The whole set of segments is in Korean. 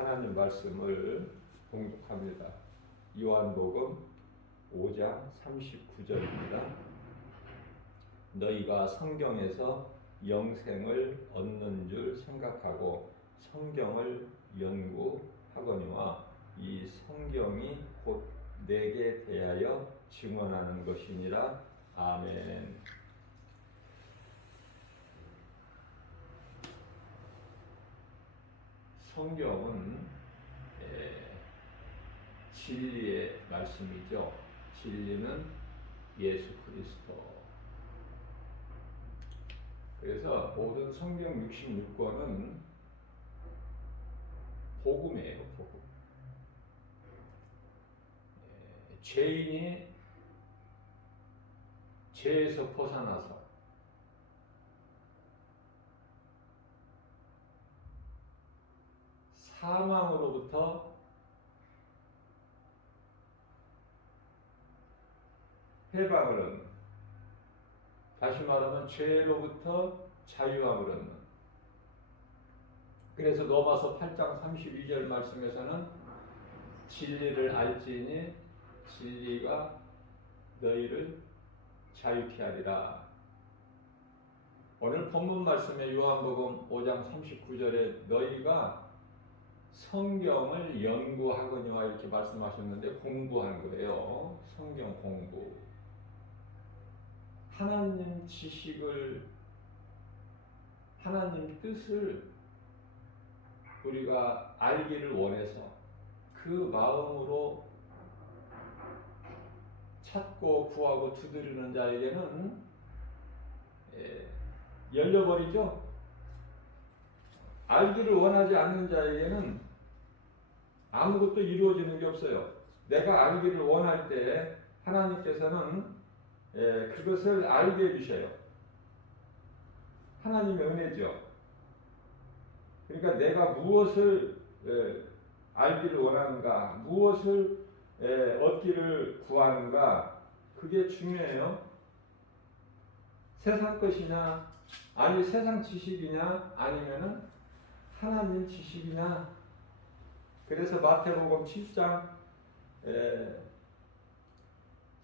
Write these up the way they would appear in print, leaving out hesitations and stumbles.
하나님 말씀을 공독합니다. 요한복음 5장 39절입니다. 너희가 성경에서 영생을 얻는 줄 생각하고 성경을 연구하거니와 이 성경이 곧 내게 대하여 증언하는 것이니라. 아멘. 성경은 진리의 말씀이죠. 진리는 예수 그리스도. 그래서 모든 성경 66권은 복음이에요. 복음. 죄인이 죄에서 벗어나서 사망으로부터 해방을 얻는, 다시 말하면 죄로부터 자유함을 얻는. 그래서 로마서 8장 32절 말씀에서는 진리를 알지니 진리가 너희를 자유케 하리라. 오늘 본문 말씀에 요한복음 5장 39절에 너희가 성경을 연구하거니와 이렇게 말씀하셨는데 공부하는 거예요. 성경 공부. 하나님 지식을, 하나님 뜻을 우리가 알기를 원해서 그 마음으로 찾고 구하고 두드리는 자에게는 열려버리죠. 알기를 원하지 않는 자에게는 아무것도 이루어지는 게 없어요. 내가 알기를 원할 때 하나님께서는 그것을 알게 해주셔요. 하나님의 은혜죠. 그러니까 내가 무엇을 알기를 원하는가, 무엇을 얻기를 구하는가, 그게 중요해요. 세상 것이냐, 아니 세상 지식이냐, 아니면은 하나님 지식이냐. 그래서 마태복음 7장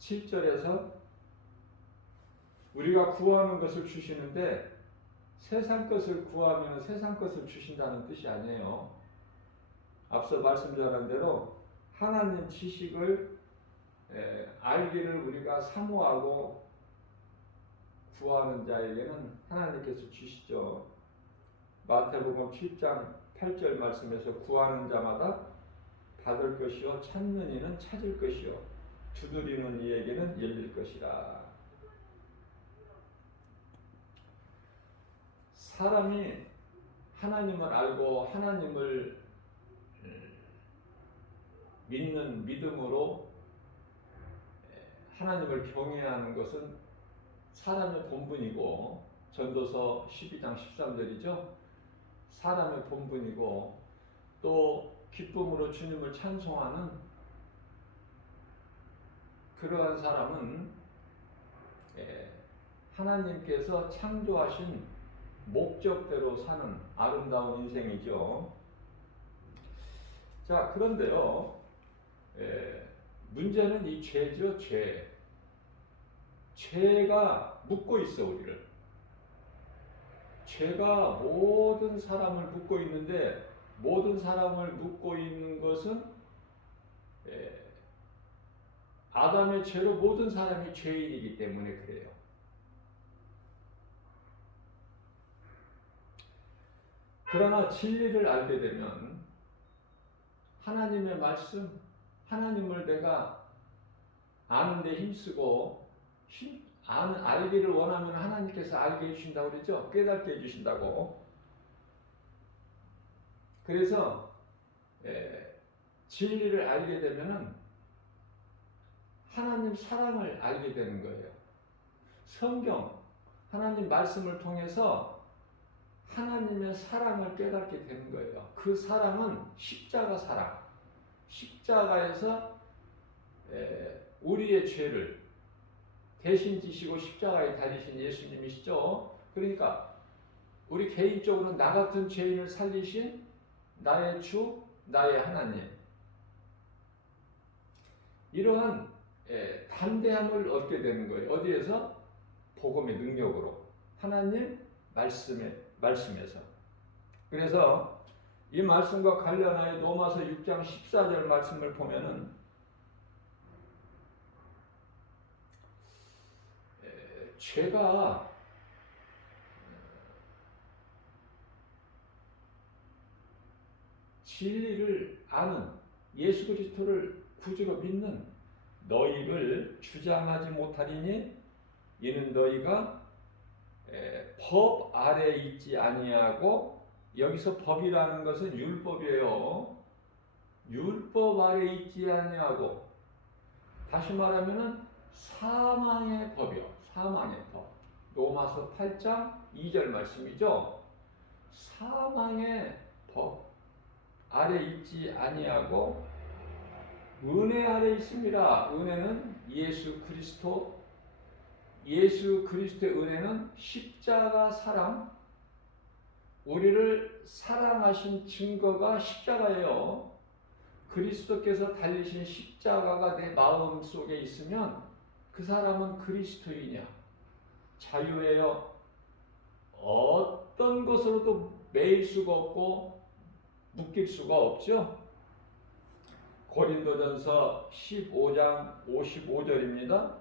7절에서 우리가 구하는 것을 주시는데 세상 것을 구하면 세상 것을 주신다는 뜻이 아니에요. 앞서 말씀드린 대로 하나님 지식을 알기를 우리가 사모하고 구하는 자에게는 하나님께서 주시죠. 마태복음 7장 8절 말씀에서 구하는 자마다 받을 것이요 찾는 이는 찾을 것이요 두드리는 이에게는 열릴 것이라. 사람이 하나님을 알고 하나님을 믿는 믿음으로 하나님을 경외하는 것은 사람의 본분이고, 전도서 12장 13절이죠. 사람의 본분이고, 또 기쁨으로 주님을 찬송하는 그러한 사람은 하나님께서 창조하신 목적대로 사는 아름다운 인생이죠. 자, 그런데요, 문제는 이 죄죠. 죄가 묶고 있어, 우리를. 죄가 모든 사람을 묶고 있는데, 모든 사람을 묶고 있는 것은 아담의 죄로 모든 사람이 죄인이기 때문에 그래요. 그러나 진리를 알게 되면 하나님의 말씀, 하나님을 내가 아는데 힘쓰고 알기를 원하면 하나님께서 알게 해주신다고 그러죠. 깨닫게 해주신다고. 그래서 진리를 알게 되면은 하나님 사랑을 알게 되는 거예요. 성경, 하나님 말씀을 통해서 하나님의 사랑을 깨닫게 되는 거예요. 그 사랑은 십자가 사랑. 십자가에서 우리의 죄를 대신 지시고 십자가에 달리신 예수님이시죠. 그러니까 우리 개인적으로 나 같은 죄인을 살리신 나의 주 나의 하나님. 이러한 담대함을 얻게 되는 거예요. 어디에서? 복음의 능력으로. 하나님 말씀에서. 그래서 이 말씀과 관련하여 로마서 6장 14절 말씀을 보면은 죄가 진리를 아는 예수 그리스도를 구주로 믿는 너희를 주장하지 못하리니 이는 너희가 법 아래 있지 아니하고, 여기서 법이라는 것은 율법이에요. 율법 아래 있지 아니하고, 다시 말하면은 사망의 법이요. 사망의 법. 로마서 8장 2절 말씀이죠. 사망의 법 아래 있지 아니하고 은혜 아래 있습니다. 은혜는 예수 그리스도의 은혜는 십자가 사랑, 우리를 사랑하신 증거가 십자가예요. 그리스도께서 달리신 십자가가 내 마음 속에 있으면 그 사람은 그리스도이냐? 자유예요. 어떤 것으로도 매일 수가 없고 묶일 수가 없죠. 고린도전서 15장 55절입니다.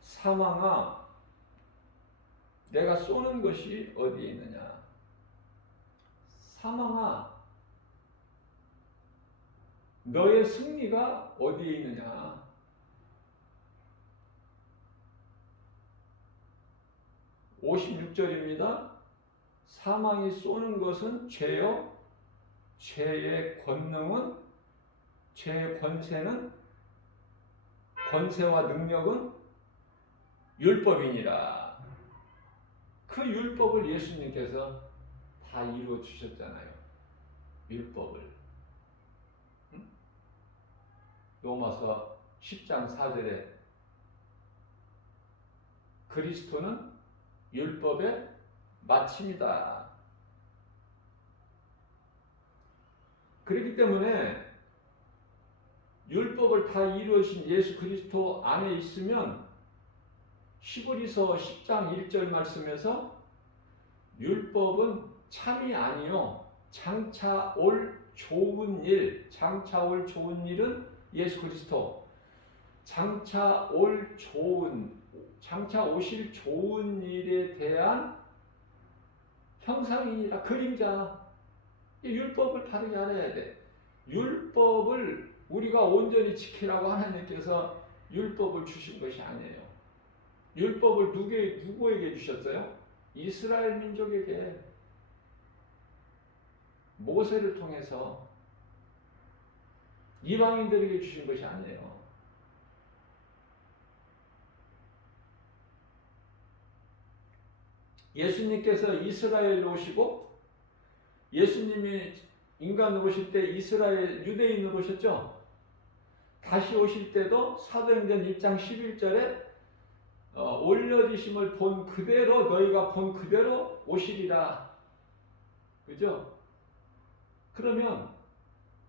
사망아, 내가 쏘는 것이 어디에 있느냐? 사망아, 너의 승리가 어디에 있느냐? 56절입니다. 사망이 쏘는 것은 죄요. 죄의 권능은, 죄의 권세와 능력은 율법이니라. 그 율법을 예수님께서 다 이루어 주셨잖아요. 율법을. 로마서 10장 4절에 그리스도는 율법의 마침이다. 그렇기 때문에 율법을 다 이루어진 예수 그리스도 안에 있으면 히브리서 10장 1절 말씀에서 율법은 참이 아니요 장차 올 좋은 일, 장차 올 좋은 일은 예수 그리스도, 장차 오실 좋은 일에 대한 형상이니라. 그림자. 율법을 바르게 알아야 돼. 율법을 우리가 온전히 지키라고 하나님께서 율법을 주신 것이 아니에요. 율법을 누구에게 주셨어요? 이스라엘 민족에게, 모세를 통해서 이방인들에게 주신 것이 아니에요. 예수님께서 이스라엘로 오시고, 예수님이 인간으로 오실 때 이스라엘 유대인으로 오셨죠. 다시 오실 때도 사도행전 1장 11절에 올려지심을 본 그대로, 너희가 본 그대로 오시리라. 그죠? 그러면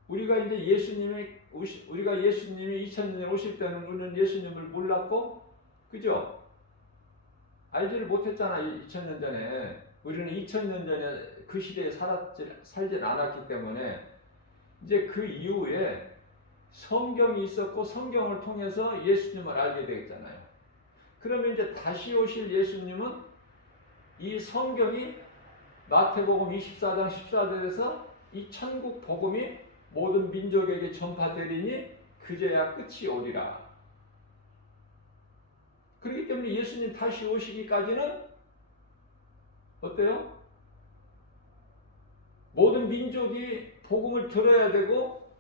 우리가 이제 예수님이 2000년 전에 오실 때는 우리는 예수님을 몰랐고, 그죠? 알지를 못했잖아. 2000년 전에. 우리는 2000년 전에 그 시대에 살질 않았기 때문에 이제 그 이후에 성경이 있었고 성경을 통해서 예수님을 알게 되겠잖아요. 그러면 이제 다시 오실 예수님은 이 성경이 마태복음 24장 14절에서 이 천국 복음이 모든 민족에게 전파되리니 그제야 끝이 오리라. 그렇기 때문에 예수님 다시 오시기까지는 어때요? 모든 민족이 복음을 들어야 되고,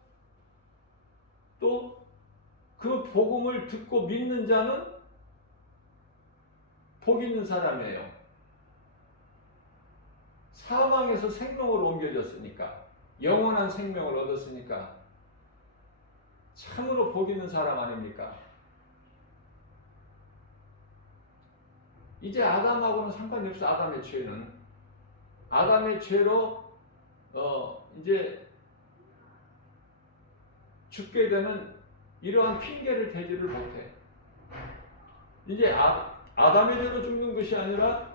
또 그 복음을 듣고 믿는 자는 복 있는 사람이에요. 사망에서 생명으로 옮겨졌으니까, 영원한 생명을 얻었으니까 참으로 복 있는 사람 아닙니까? 이제 아담하고는 상관이 없어. 아담의 죄는 아담의 죄로 이제 죽게 되는 이러한 핑계를 대지를 못해. 이제 아담의 죄로 죽는 것이 아니라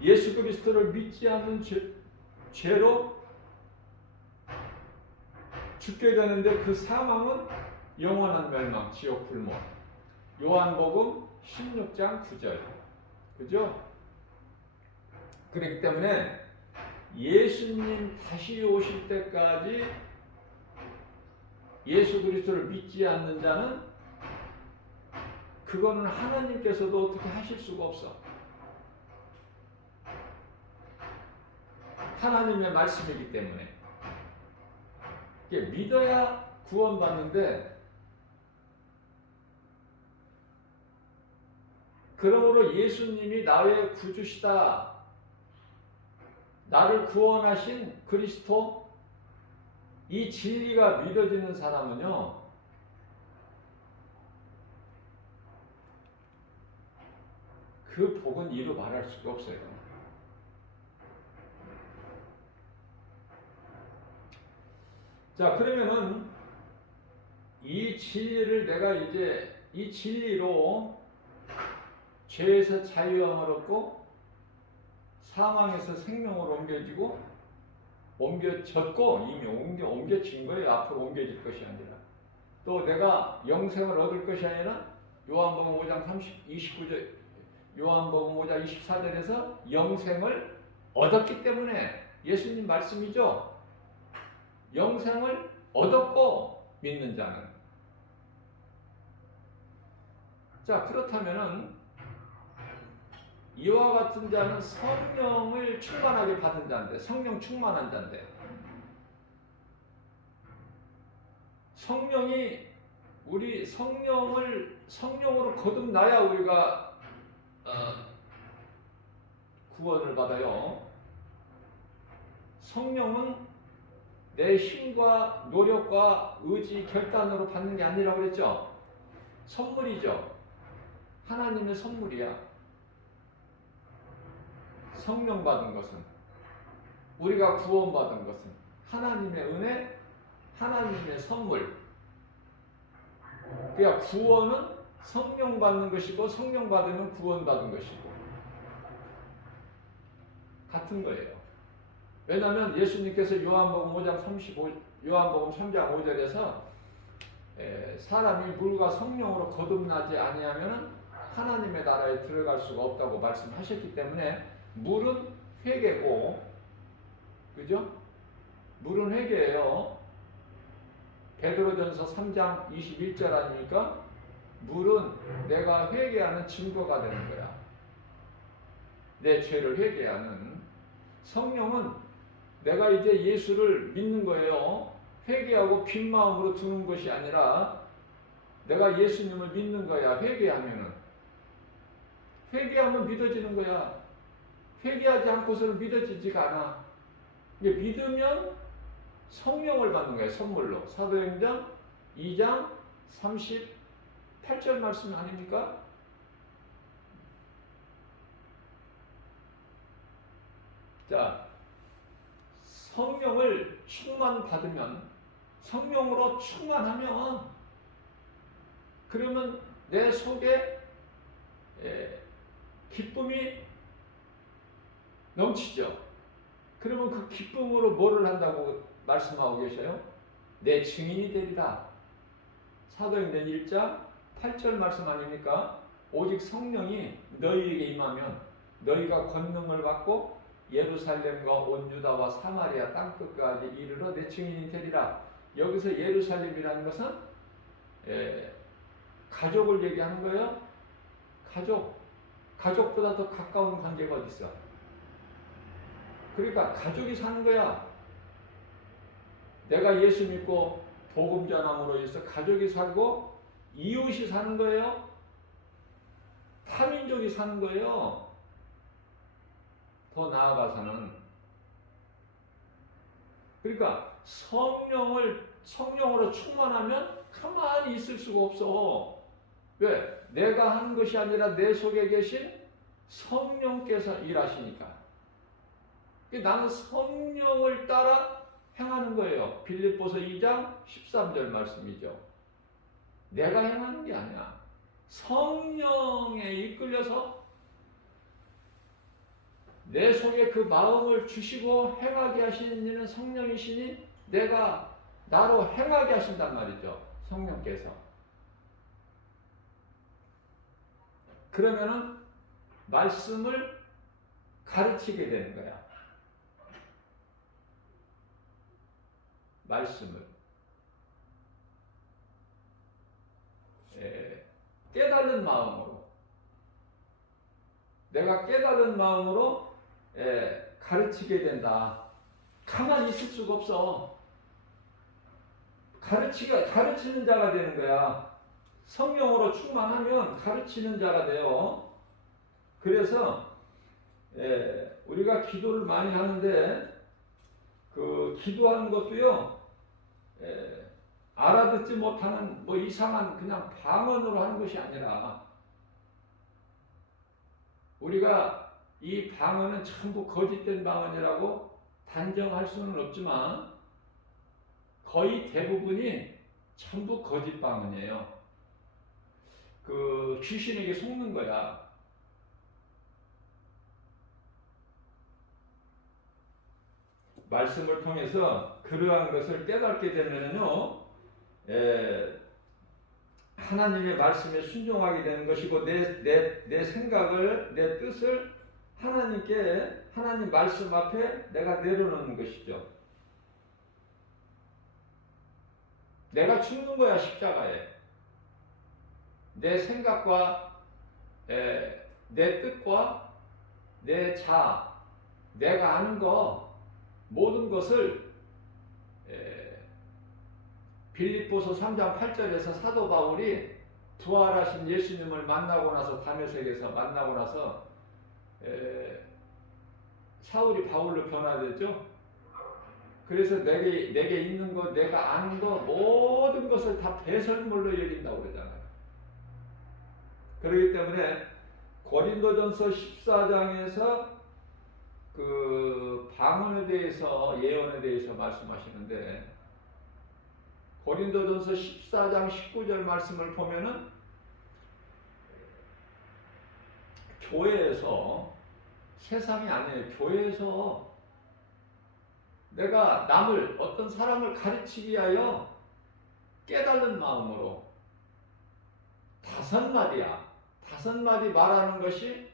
예수 그리스도를 믿지 않는 죄로 죽게 되는데 그 사망은 영원한 멸망, 지옥 불못. 요한복음 16장 9절. 그죠? 그렇기 때문에 예수님 다시 오실 때까지 예수 그리스도를 믿지 않는 자는 그거는 하나님께서도 어떻게 하실 수가 없어. 하나님의 말씀이기 때문에. 이게 믿어야 구원받는데, 그러므로 예수님이 나의 구주시다, 나를 구원하신 그리스도, 이 진리가 믿어지는 사람은요, 그 복은 이루 말할 수가 없어요. 자, 그러면은 이 진리를 내가 이제 이 진리로 죄에서 자유함을 얻고 사망에서 생명으로 옮겨졌고 이미 옮겨진 거예요. 앞으로 옮겨질 것이 아니라. 또 내가 영생을 얻을 것이 아니라 요한복음 5장 29절, 요한복음 5장 24절에서 영생을 얻었기 때문에 예수님 말씀이죠. 영생을 얻었고 믿는 자는. 자, 그렇다면은 이와 같은 자는 성령을 충만하게 받은 자인데, 성령 충만한 자인데, 성령이 우리 성령으로 거듭나야 우리가 구원을 받아요. 성령은 내 힘과 노력과 의지, 결단으로 받는 게 아니라고 그랬죠. 선물이죠. 하나님의 선물이야. 성령 받은 것은, 우리가 구원받은 것은 하나님의 은혜, 하나님의 선물. 그러니까 구원은 성령 받는 것이고 성령 받으면 구원 받은 것이고 같은 거예요. 왜냐하면 예수님께서 요한복음 3장 5절에서 사람이 물과 성령으로 거듭나지 아니하면 하나님의 나라에 들어갈 수가 없다고 말씀하셨기 때문에 물은 회개고, 그죠? 물은 회개예요. 베드로전서 3장 21절 아닙니까? 물은 내가 회개하는 증거가 되는 거야. 내 죄를 회개하는. 성령은 내가 이제 예수를 믿는 거예요. 회개하고 빈 마음으로 두는 것이 아니라 내가 예수님을 믿는 거야. 회개하면 믿어지는 거야. 회개하지 않고서는 믿어지지가 않아. 믿으면 성령을 받는 거야. 선물로. 사도행전 2장 38절 말씀 아닙니까? 자, 성령을 충만받으면, 성령으로 충만하면, 그러면 내 속에 기쁨이 넘치죠. 그러면 그 기쁨으로 뭐를 한다고 말씀하고 계셔요? 내 증인이 되리라. 사도행전 1장 8절 말씀 아닙니까? 오직 성령이 너희에게 임하면 너희가 권능을 받고 예루살렘과 온 유다와 사마리아 땅끝까지 이르러 내 증인이 되리라. 여기서 예루살렘이라는 것은 가족을 얘기하는 거예요. 가족보다 더 가까운 관계가 어디 있어? 그러니까 가족이 사는 거야. 내가 예수 믿고 복음 전함으로 인해서 가족이 살고 이웃이 사는 거예요. 타민족이 사는 거예요. 더 나아가서는. 그러니까 성령으로 충만하면 가만히 있을 수가 없어. 왜? 내가 하는 것이 아니라 내 속에 계신 성령께서 일하시니까. 나는 성령을 따라 행하는 거예요. 빌립보서 2장 13절 말씀이죠. 내가 행하는 게 아니야. 성령에 이끌려서 내 속에 그 마음을 주시고 행하게 하시는 이는 성령이시니 내가 나로 행하게 하신단 말이죠. 성령께서. 그러면은 말씀을 가르치게 되는 거야. 말씀을. 깨달은 마음으로. 내가 깨달은 마음으로 가르치게 된다. 가만히 있을 수가 없어. 가르치는 자가 되는 거야. 성령으로 충만하면 가르치는 자가 돼요. 그래서 우리가 기도를 많이 하는데 그 기도하는 것도요 알아듣지 못하는 뭐 이상한 그냥 방언으로 하는 것이 아니라 우리가 이 방언은 전부 거짓된 방언이라고 단정할 수는 없지만 거의 대부분이 전부 거짓 방언이에요. 그 귀신에게 속는 거야. 말씀을 통해서 그러한 것을 깨닫게 되면요, 하나님의 말씀에 순종하게 되는 것이고 내 생각을, 내 뜻을 하나님 말씀 앞에 내가 내려놓는 것이죠. 내가 죽는 거야, 십자가에. 내 생각과 내 뜻과 내 내가 아는 거 모든 것을 빌립보서 3장 8절에서 사도 바울이 부활하신 예수님을 만나고 나서 다메섹에서 만나고 나서 사울이 바울로 변화됐죠. 그래서 내게 있는 것, 내가 아는 것 모든 것을 다 배설물로 여긴다고 그러잖아요. 그렇기 때문에 고린도전서 14장에서 그 방언에 대해서 예언에 대해서 말씀하시는데 고린도전서 14장 19절 말씀을 보면은 교회에서 세상이 아니에요. 교회에서 내가 어떤 사람을 가르치기 위하여 깨달은 마음으로 5마디야. 5마디 말하는 것이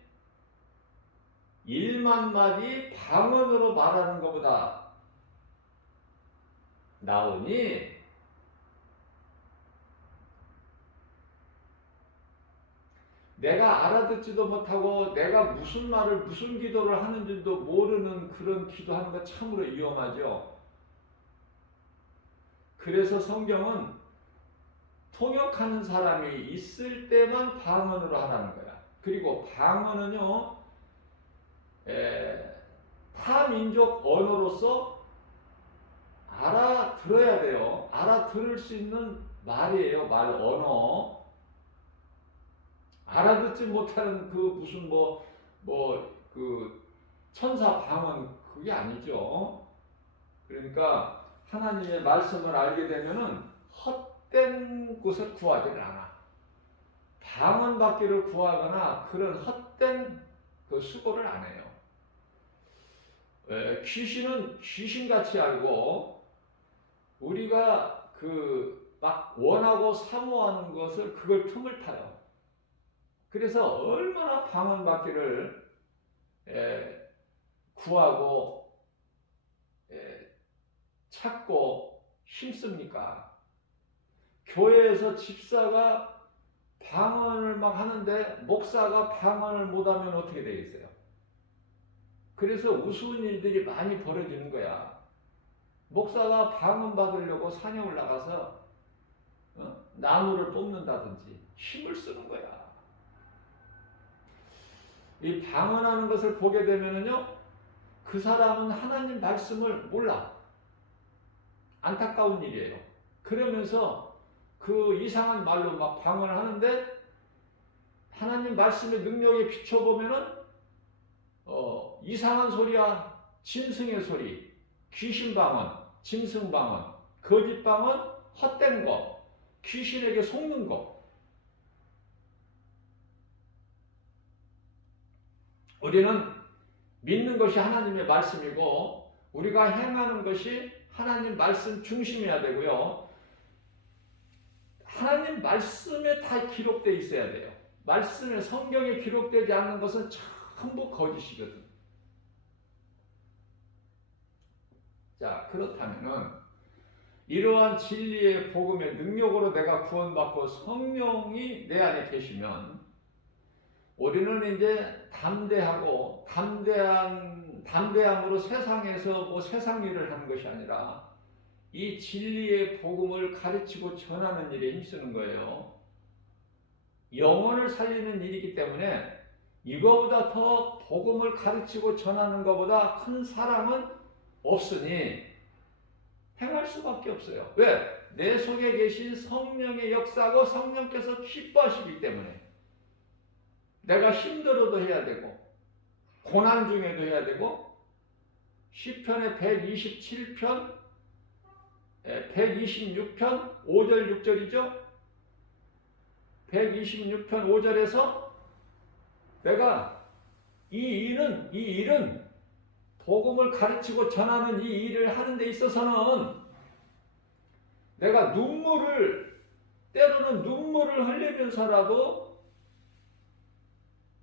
1만 마디 방언으로 말하는 것보다 나으니 내가 알아듣지도 못하고 내가 무슨 말을 무슨 기도를 하는지도 모르는 그런 기도하는 거 참으로 위험하죠. 그래서 성경은 통역하는 사람이 있을 때만 방언으로 하라는 거야. 그리고 방언은요 타민족 언어로서 알아들어야 돼요. 알아들을 수 있는 말이에요. 언어. 알아듣지 못하는 그 무슨 그 천사 방언 그게 아니죠. 그러니까 하나님의 말씀을 알게 되면은 헛된 것을 구하지는 않아. 방언 받기를 구하거나 그런 헛된 그 수고를 안 해요. 귀신은 귀신같이 알고 우리가 막 원하고 사모하는 것을 그걸 틈을 타요. 그래서 얼마나 방언 받기를 구하고 찾고 힘씁니까? 교회에서 집사가 방언을 막 하는데 목사가 방언을 못하면 어떻게 되겠어요? 그래서 우스운 일들이 많이 벌어지는 거야. 목사가 방언 받으려고 산에 올라가서 나무를 뽑는다든지 힘을 쓰는 거야. 이 방언하는 것을 보게 되면은요, 그 사람은 하나님 말씀을 몰라. 안타까운 일이에요. 그러면서 그 이상한 말로 막 방언을 하는데 하나님 말씀의 능력에 비춰보면은 이상한 소리야. 짐승의 소리, 귀신 방언, 짐승방언, 거짓방언, 헛된 거, 귀신에게 속는 거. 우리는 믿는 것이 하나님의 말씀이고 우리가 행하는 것이 하나님 말씀 중심이어야 되고요. 하나님 말씀에 다 기록되어 있어야 돼요. 말씀에 성경에 기록되지 않는 것은 전부 거짓이거든. 자, 그렇다면은 이러한 진리의 복음의 능력으로 내가 구원받고 성령이 내 안에 계시면 우리는 이제 담대함으로 세상에서 뭐 세상 일을 하는 것이 아니라 이 진리의 복음을 가르치고 전하는 일에 힘쓰는 거예요. 영혼을 살리는 일이기 때문에 이거보다 더 복음을 가르치고 전하는 것보다 큰 사랑은 없으니 행할 수밖에 없어요. 왜? 내 속에 계신 성령의 역사고 성령께서 기뻐하시기 때문에 내가 힘들어도 해야 되고 고난 중에도 해야 되고 시편의 127편 126편 5절 6절이죠. 126편 5절에서 내가 이 일은 복음을 가르치고 전하는 이 일을 하는 데 있어서는 내가 때로는 눈물을 흘리면서라도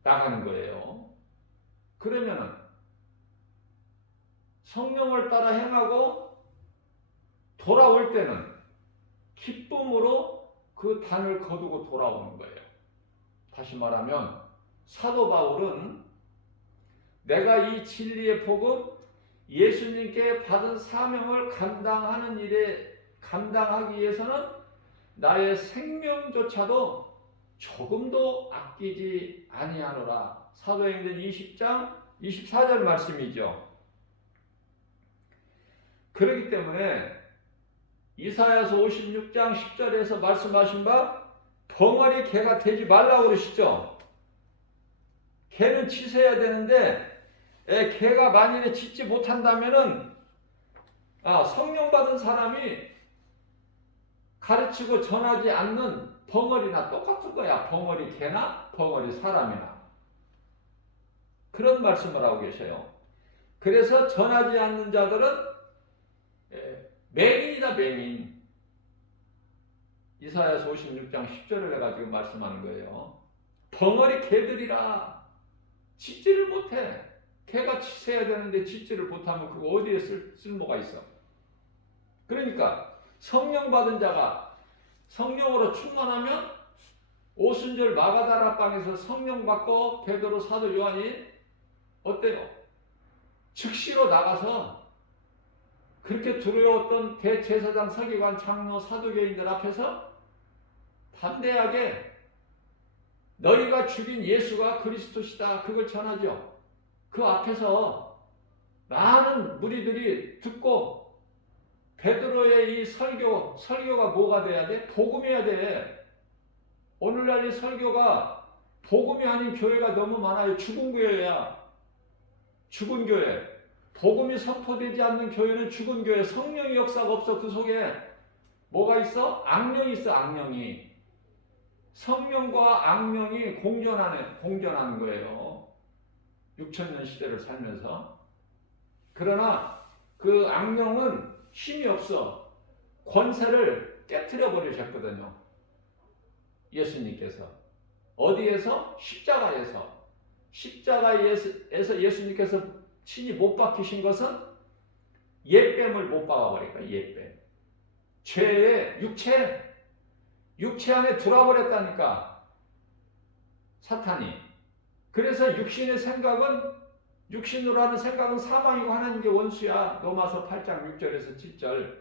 나가는 거예요. 그러면은 성령을 따라 행하고 돌아올 때는 기쁨으로 그 단을 거두고 돌아오는 거예요. 다시 말하면 사도 바울은 내가 이 진리의 복음, 예수님께 받은 사명을 감당하기 위해서는 나의 생명조차도 조금도 아끼지 아니하노라. 사도행전 20장 24절 말씀이죠. 그렇기 때문에 이사야서 56장 10절에서 말씀하신 바 벙어리 개가 되지 말라고 그러시죠. 개는 치서야 되는데 개가 만일에 짖지 못한다면은 성령 받은 사람이 가르치고 전하지 않는 벙어리나 똑같은 거야. 벙어리 개나 벙어리 사람이나. 그런 말씀을 하고 계셔요. 그래서 전하지 않는 자들은 맹인이다, 맹인. 이사야서 56장 10절을 해가지고 말씀하는 거예요. 벙어리 개들이라. 짖지를 못해. 개가 짖어야 되는데 짖지를 못하면 그거 어디에 쓸모가 있어? 그러니까 성령 받은 자가 성령으로 충만하면 오순절 마가다락방에서 성령 받고 베드로 사도 요한이 어때요? 즉시로 나가서 그렇게 두려웠던 대제사장 서기관 장로 사두개인들 앞에서 담대하게 너희가 죽인 예수가 그리스도시다 그걸 전하죠. 그 앞에서 많은 무리들이 듣고 베드로의 이 설교가 뭐가 돼야 돼? 복음이어야 돼. 오늘날 이 설교가 복음이 아닌 교회가 너무 많아요. 죽은 교회야. 죽은 교회. 복음이 선포되지 않는 교회는 죽은 교회. 성령의 역사가 없어. 그 속에 뭐가 있어? 악령이 있어. 악령이. 성령과 악령이 공존하는 거예요. 6,000년 시대를 살면서. 그러나 그 악령은 힘이 없어. 권세를 깨트려 버리셨거든요. 예수님께서. 어디에서? 십자가에서. 십자가에서 예수님께서 친히 못 박히신 것은 옛뱀을 못 박아버리니까 옛뱀. 죄의 육체 안에 들어버렸다니까. 사탄이. 그래서 육신으로 하는 생각은 사망이고 하나님께 원수야. 로마서 8장 6절에서 7절.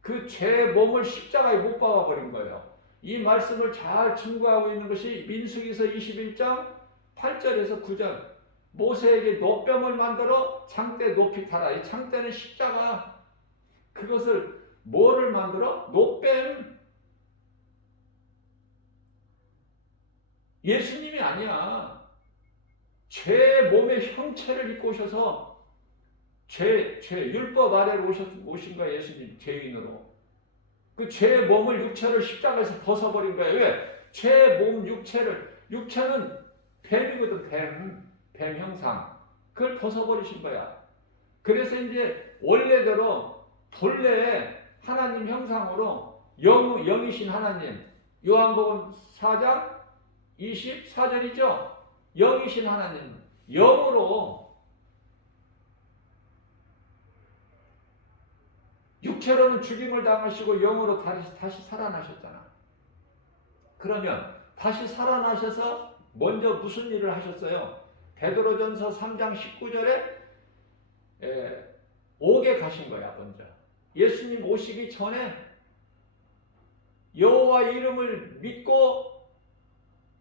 그 죄의 몸을 십자가에 못 박아버린 거예요. 이 말씀을 잘 증거하고 있는 것이 민수기서 21장 8절에서 9절. 모세에게 노뱀을 만들어 창대 높이 타라. 이 창대는 십자가. 그것을 뭐를 만들어? 노뱀. 예수님이 아니야. 죄의 몸의 형체를 입고 오셔서 율법 아래로 오신 거예요. 예수님 죄인으로. 그 죄의 몸을 육체를 십자가에서 벗어버린 거예요. 왜? 죄의 몸 육체는 뱀이거든. 뱀 형상. 그걸 벗어버리신 거야. 그래서 이제 원래대로 본래의 하나님 형상으로 영이신 하나님, 요한복음 4장 24절이죠. 영이신 하나님, 영으로 육체로는 죽임을 당하시고 영으로 다시 살아나셨잖아. 그러면 다시 살아나셔서 먼저 무슨 일을 하셨어요? 베드로전서 3장 19절에 옥에 가신 거야. 먼저 예수님 오시기 전에 여호와 이름을 믿고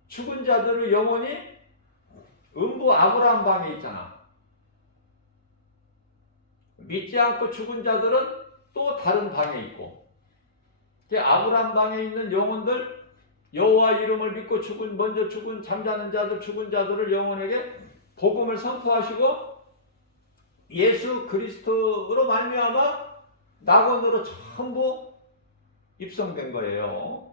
죽은 자들을 영혼이 음부 아브라함 방에 있잖아. 믿지 않고 죽은 자들은 또 다른 방에 있고, 아브라함 방에 있는 영혼들, 여호와 이름을 믿고 먼저 죽은 잠자는 자들, 죽은 자들을 영혼에게 복음을 선포하시고 예수 그리스도로 말미암아 낙원으로 전부 입성된 거예요.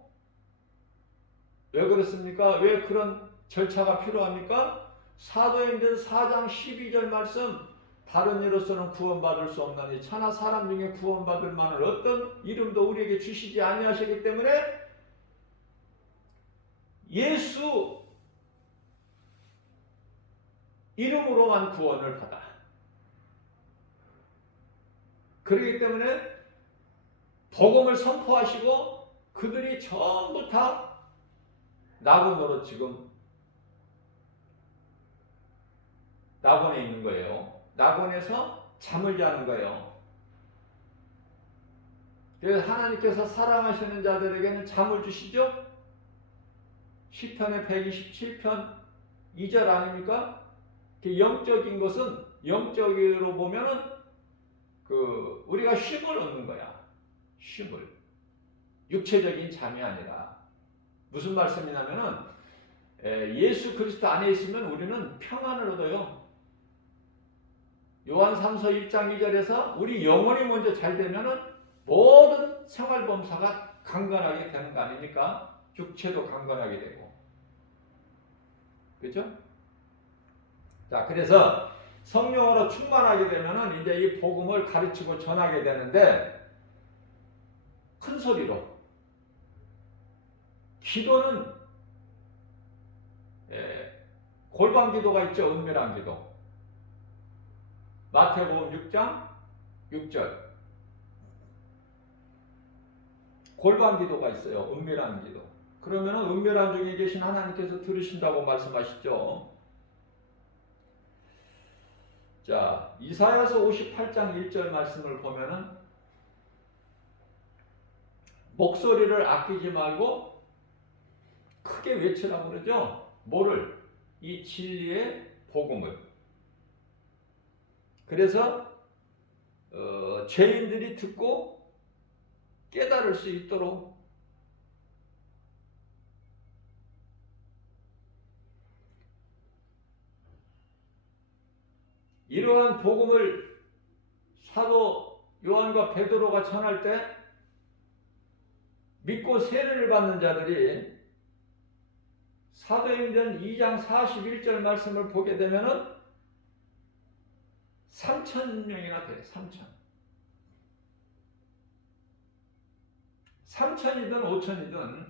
왜 그렇습니까? 왜 그런 절차가 필요합니까? 사도행전 4장 12절 말씀, 다른 이로서는 구원받을 수 없나니 차나 사람 중에 구원받을 만한 어떤 이름도 우리에게 주시지 아니하시기 때문에 예수 이름으로만 구원을 받아. 그렇기 때문에 복음을 선포하시고 그들이 전부 다 낙원으로 지금 낙원에 있는 거예요. 낙원에서 잠을 자는 거예요. 그래서 하나님께서 사랑하시는 자들에게는 잠을 주시죠. 시편의 127편 2절 아닙니까? 영적인 것은 영적으로 보면은 우리가 쉼을 얻는 거야. 쉼을. 육체적인 잠이 아니라. 무슨 말씀이냐면은 예수 그리스도 안에 있으면 우리는 평안을 얻어요. 요한 3서 1장 2절에서 우리 영혼이 먼저 잘 되면은 모든 생활 범사가 강건하게 되는 거 아닙니까? 육체도 강건하게 되고. 그렇죠? 자, 그래서 성령으로 충만하게 되면은 이제 이 복음을 가르치고 전하게 되는데 큰 소리로 기도는 골방 기도가 있죠. 은밀한 기도. 마태복음 6장 6절 골방 기도가 있어요. 은밀한 기도. 그러면은 은밀한 중에 계신 하나님께서 들으신다고 말씀하시죠. 자, 이사야서 58장 1절 말씀을 보면은 목소리를 아끼지 말고 크게 외치라고 그러죠. 뭐를? 이 진리의 복음을. 그래서 죄인들이 듣고 깨달을 수 있도록 이러한 복음을 사도 요한과 베드로가 전할 때 믿고 세례를 받는 자들이 사도행전 2장 41절 말씀을 보게 되면은 3,000명이나 돼요. 3,000이든 5,000이든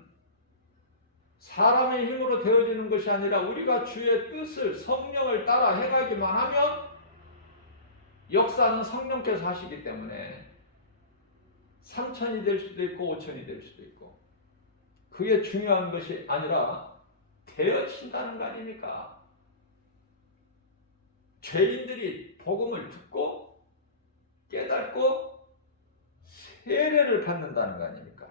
사람의 힘으로 되어지는 것이 아니라 우리가 주의 뜻을 성령을 따라 행하기만 하면 역사는 성령께서 하시기 때문에 3,000이 될 수도 있고 5,000이 될 수도 있고 그게 중요한 것이 아니라 되어진다는 거 아닙니까? 죄인들이 복음을 듣고 깨닫고 세례를 받는다는 거 아닙니까?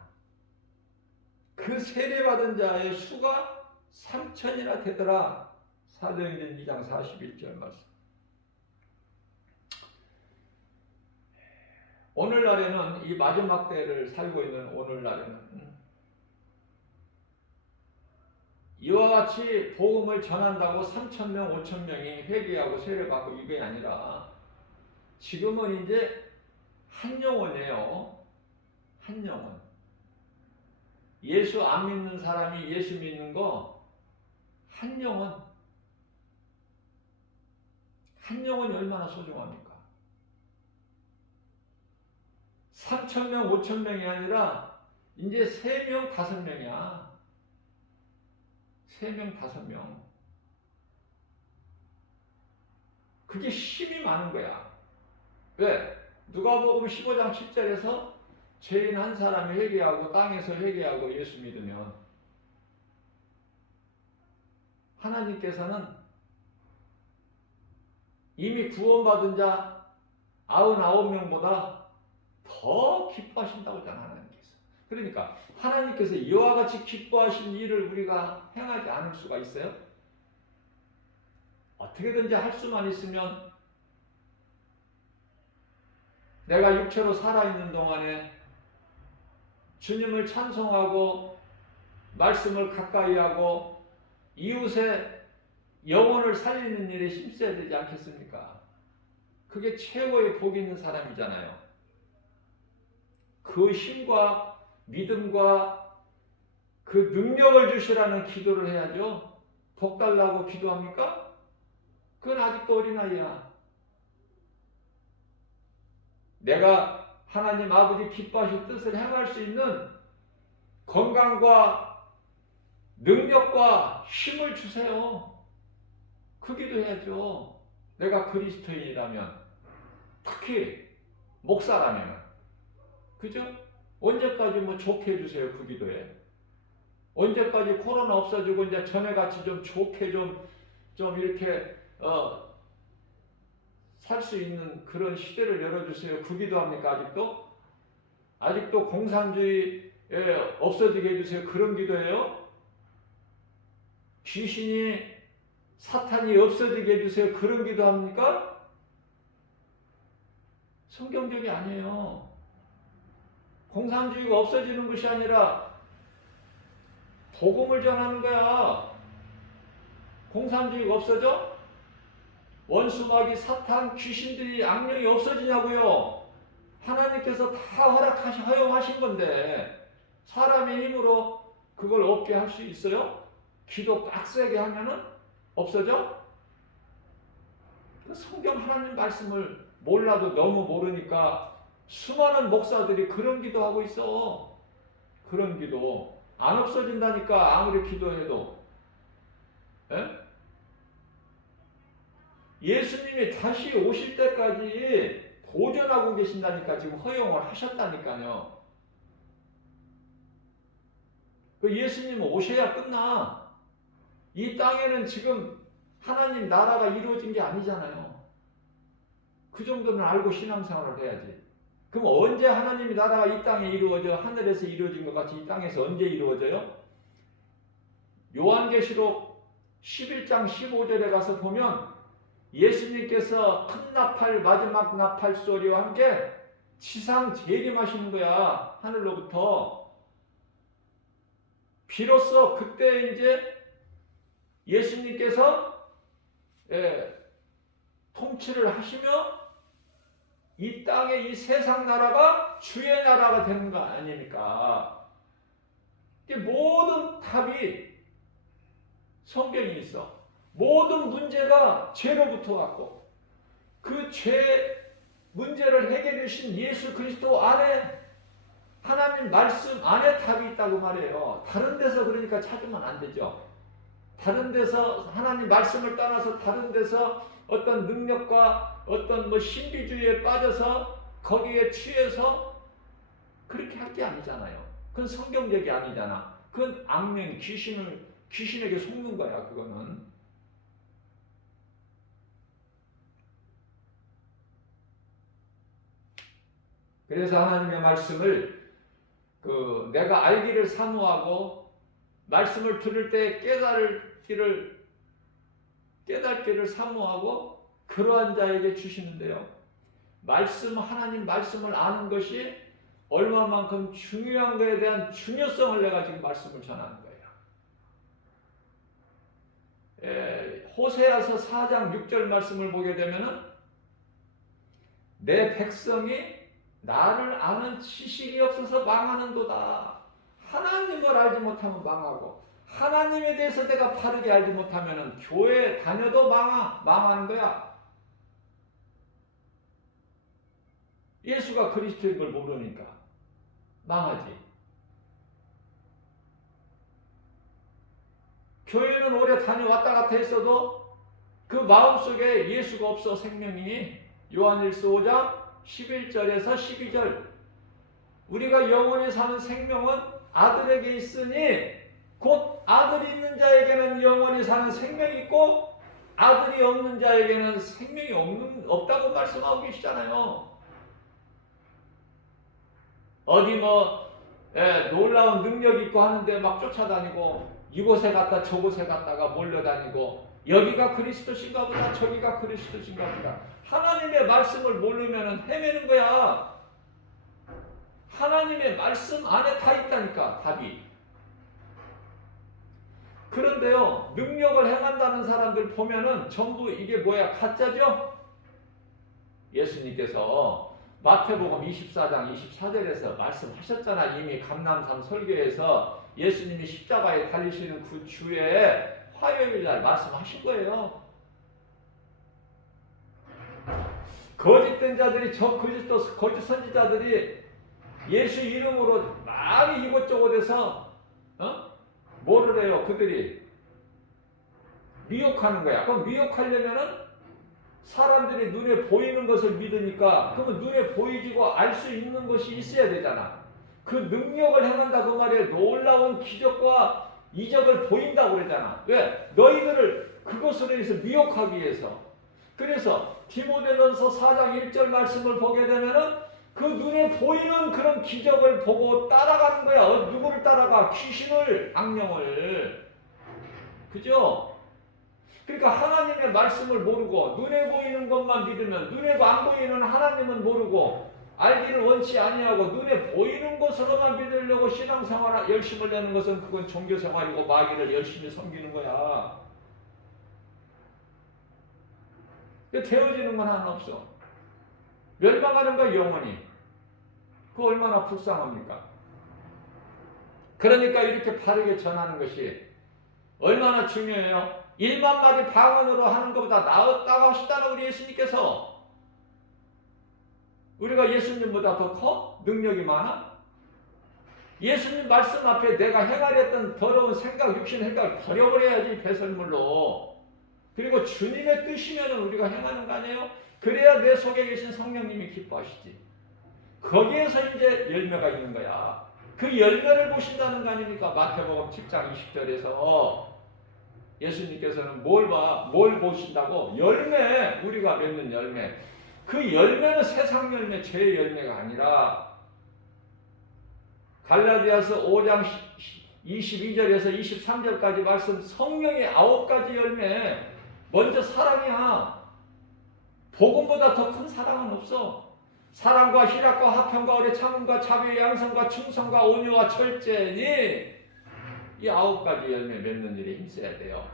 그 세례받은 자의 수가 3,000이나 되더라. 사도행전 2장 41절 말씀. 오늘날에는 이 마지막 때를 살고 있는 오늘날에는 이와 같이 복음을 전한다고 3,000명, 5,000명이 회개하고 세례받고 이게 아니라 지금은 이제 한 영혼이에요. 한 영혼. 예수 안 믿는 사람이 예수 믿는 거 한 영혼. 한 영혼이 얼마나 소중합니까? 3,000명, 5,000명이 아니라 이제 3명, 5명이야. 3명, 5명. 그게 힘이 많은 거야. 왜? 누가복음 15장 10절에서 죄인 한 사람이 회개하고 땅에서 회개하고 예수 믿으면 하나님께서는 이미 구원받은 자 99명보다 더 기뻐하신다고 했잖아, 하나님께서. 그러니까 하나님께서 이와 같이 기뻐하신 일을 우리가 행하지 않을 수가 있어요? 어떻게든지 할 수만 있으면 내가 육체로 살아있는 동안에 주님을 찬송하고 말씀을 가까이 하고 이웃의 영혼을 살리는 일에 힘써야 되지 않겠습니까? 그게 최고의 복 있는 사람이잖아요. 그 힘과 믿음과 그 능력을 주시라는 기도를 해야죠. 복 달라고 기도합니까? 그건 아직도 어린아이야. 내가 하나님 아버지 기뻐하실 뜻을 행할 수 있는 건강과 능력과 힘을 주세요. 그 기도해야죠. 내가 그리스도인이라면, 특히 목사라면, 그죠? 언제까지 뭐 좋게 해주세요, 그 기도에. 언제까지 코로나 없어지고 이제 전에같이 좀 좋게 좀 이렇게 살 수 있는 그런 시대를 열어주세요. 그 기도합니까, 아직도? 아직도 공산주의 없어지게 해주세요. 그런 기도예요? 귀신이, 사탄이 없어지게 해주세요. 그런 기도합니까? 성경적이 아니에요. 공산주의가 없어지는 것이 아니라 복음을 전하는 거야. 공산주의가 없어져? 원수마귀, 사탄, 귀신들이, 악령이 없어지냐고요. 하나님께서 다 허용하신 건데 사람의 힘으로 그걸 없게 할 수 있어요? 기도 빡세게 하면은 없어져? 성경 하나님 말씀을 몰라도 너무 모르니까 수많은 목사들이 그런 기도하고 있어. 그런 기도. 안 없어진다니까, 아무리 기도해도. 에? 예수님이 다시 오실 때까지 보존하고 계신다니까, 지금 허용을 하셨다니까요. 그 예수님은 오셔야 끝나. 이 땅에는 지금 하나님 나라가 이루어진 게 아니잖아요. 그 정도는 알고 신앙생활을 해야지. 그럼 언제 하나님의 나라가 이 땅에 이루어져? 하늘에서 이루어진 것 같이 이 땅에서 언제 이루어져요? 요한계시록 11장 15절에 가서 보면 예수님께서 큰 나팔, 마지막 나팔 소리와 함께 지상 재림하시는 거야. 하늘로부터. 비로소 그때 이제 예수님께서 통치를 하시며 이 땅의 이 세상 나라가 주의 나라가 되는 거 아닙니까? 모든 답이 성경이 있어. 모든 문제가 죄로부터 왔고 그 죄 문제를 해결해 주신 예수 그리스도 안에 하나님 말씀 안에 답이 있다고 말해요. 다른 데서 그러니까 찾으면 안 되죠. 다른 데서 하나님 말씀을 떠나서 다른 데서 어떤 능력과 어떤 뭐 신비주의에 빠져서 거기에 취해서 그렇게 할 게 아니잖아요. 그건 성경적이 아니잖아. 그건 악령, 귀신에게 속는 거야, 그거는. 그래서 하나님의 말씀을 내가 알기를 사모하고 말씀을 들을 때 깨닫기를 사모하고 그러한 자에게 주시는데요. 하나님 말씀을 아는 것이 얼마만큼 중요한 것에 대한 중요성을 내가 지금 말씀을 전하는 거예요. 호세아서 4장 6절 말씀을 보게 되면은 내 백성이 나를 아는 지식이 없어서 망하는도다. 하나님을 알지 못하면 망하고 하나님에 대해서 내가 바르게 알지 못하면 교회 다녀도 망하는 거야. 예수가 그리스도인 걸 모르니까 망하지. 교회는 오래 다녀왔다 갔다 했어도 그 마음속에 예수가 없어 생명이. 요한일서 5장 11절에서 12절 우리가 영원히 사는 생명은 아들에게 있으니 곧 아들이 있는 자에게는 영원히 사는 생명이 있고 아들이 없는 자에게는 생명이 없다고 말씀하고 계시잖아요. 어디 놀라운 능력 있고 하는데 막 쫓아다니고 이곳에 갔다 저곳에 갔다가 몰려다니고 여기가 그리스도신가 보다 저기가 그리스도신가 보다. 하나님의 말씀을 모르면 헤매는 거야. 하나님의 말씀 안에 다 있다니까 답이. 그런데요 능력을 행한다는 사람들 보면은 전부 이게 뭐야? 가짜죠? 예수님께서 마태복음 24장 24절에서 말씀하셨잖아. 이미 감람산 설교에서 예수님이 십자가에 달리시는 그 주에 화요일날 말씀하신 거예요. 거짓된 자들이 거짓 선지자들이 예수 이름으로 많이 이곳저곳에서 뭐를 해요? 그들이 미혹하는 거야. 그럼 미혹하려면은 사람들이 눈에 보이는 것을 믿으니까 그러면 눈에 보이지고 알 수 있는 것이 있어야 되잖아. 그 능력을 행한다 그 말이에요. 놀라운 기적과 이적을 보인다고 그러잖아. 왜? 너희들을 그것으로 해서 미혹하기 위해서. 그래서 디모데전서 4장 1절 말씀을 보게 되면은 그 눈에 보이는 그런 기적을 보고 따라가는 거야. 누구를 따라가? 귀신을, 악령을. 그죠? 그러니까 하나님의 말씀을 모르고 눈에 보이는 것만 믿으면 눈에 안 보이는 하나님은 모르고 알기를 원치 아니하고 눈에 보이는 것으로만 믿으려고 신앙생활 열심을 내는 것은 그건 종교생활이고 마귀를 열심히 섬기는 거야. 되어지는 건 하나 없어. 멸망하는 거야 영원히. 그거 얼마나 불쌍합니까? 그러니까 이렇게 바르게 전하는 것이 얼마나 중요해요. 일만 마디 방언으로 하는 것보다 나았다고 하시다는 우리 예수님께서. 우리가 예수님보다 더 커? 능력이 많아? 예수님 말씀 앞에 내가 행하려던 더러운 생각, 육신 생각을 버려버려야지 배설물로. 그리고 주님의 뜻이면 우리가 행하는 거 아니에요? 그래야 내 속에 계신 성령님이 기뻐하시지. 거기에서 이제 열매가 있는 거야. 그 열매를 보신다는 거 아닙니까? 마태복음 10장 20절에서 예수님께서는 뭘 보신다고? 열매, 우리가 맺는 열매. 그 열매는 세상 열매, 죄의 열매가 아니라 갈라디아서 5장 22절에서 23절까지 말씀 성령의 9가지 열매. 먼저 사랑이야. 복음보다 더 큰 사랑은 없어. 사랑과 희락과 화평과 오래 참음과 자비와 양성과 충성과 온유와 철제니 이 9가지 열매 맺는 일에 힘써야 돼요.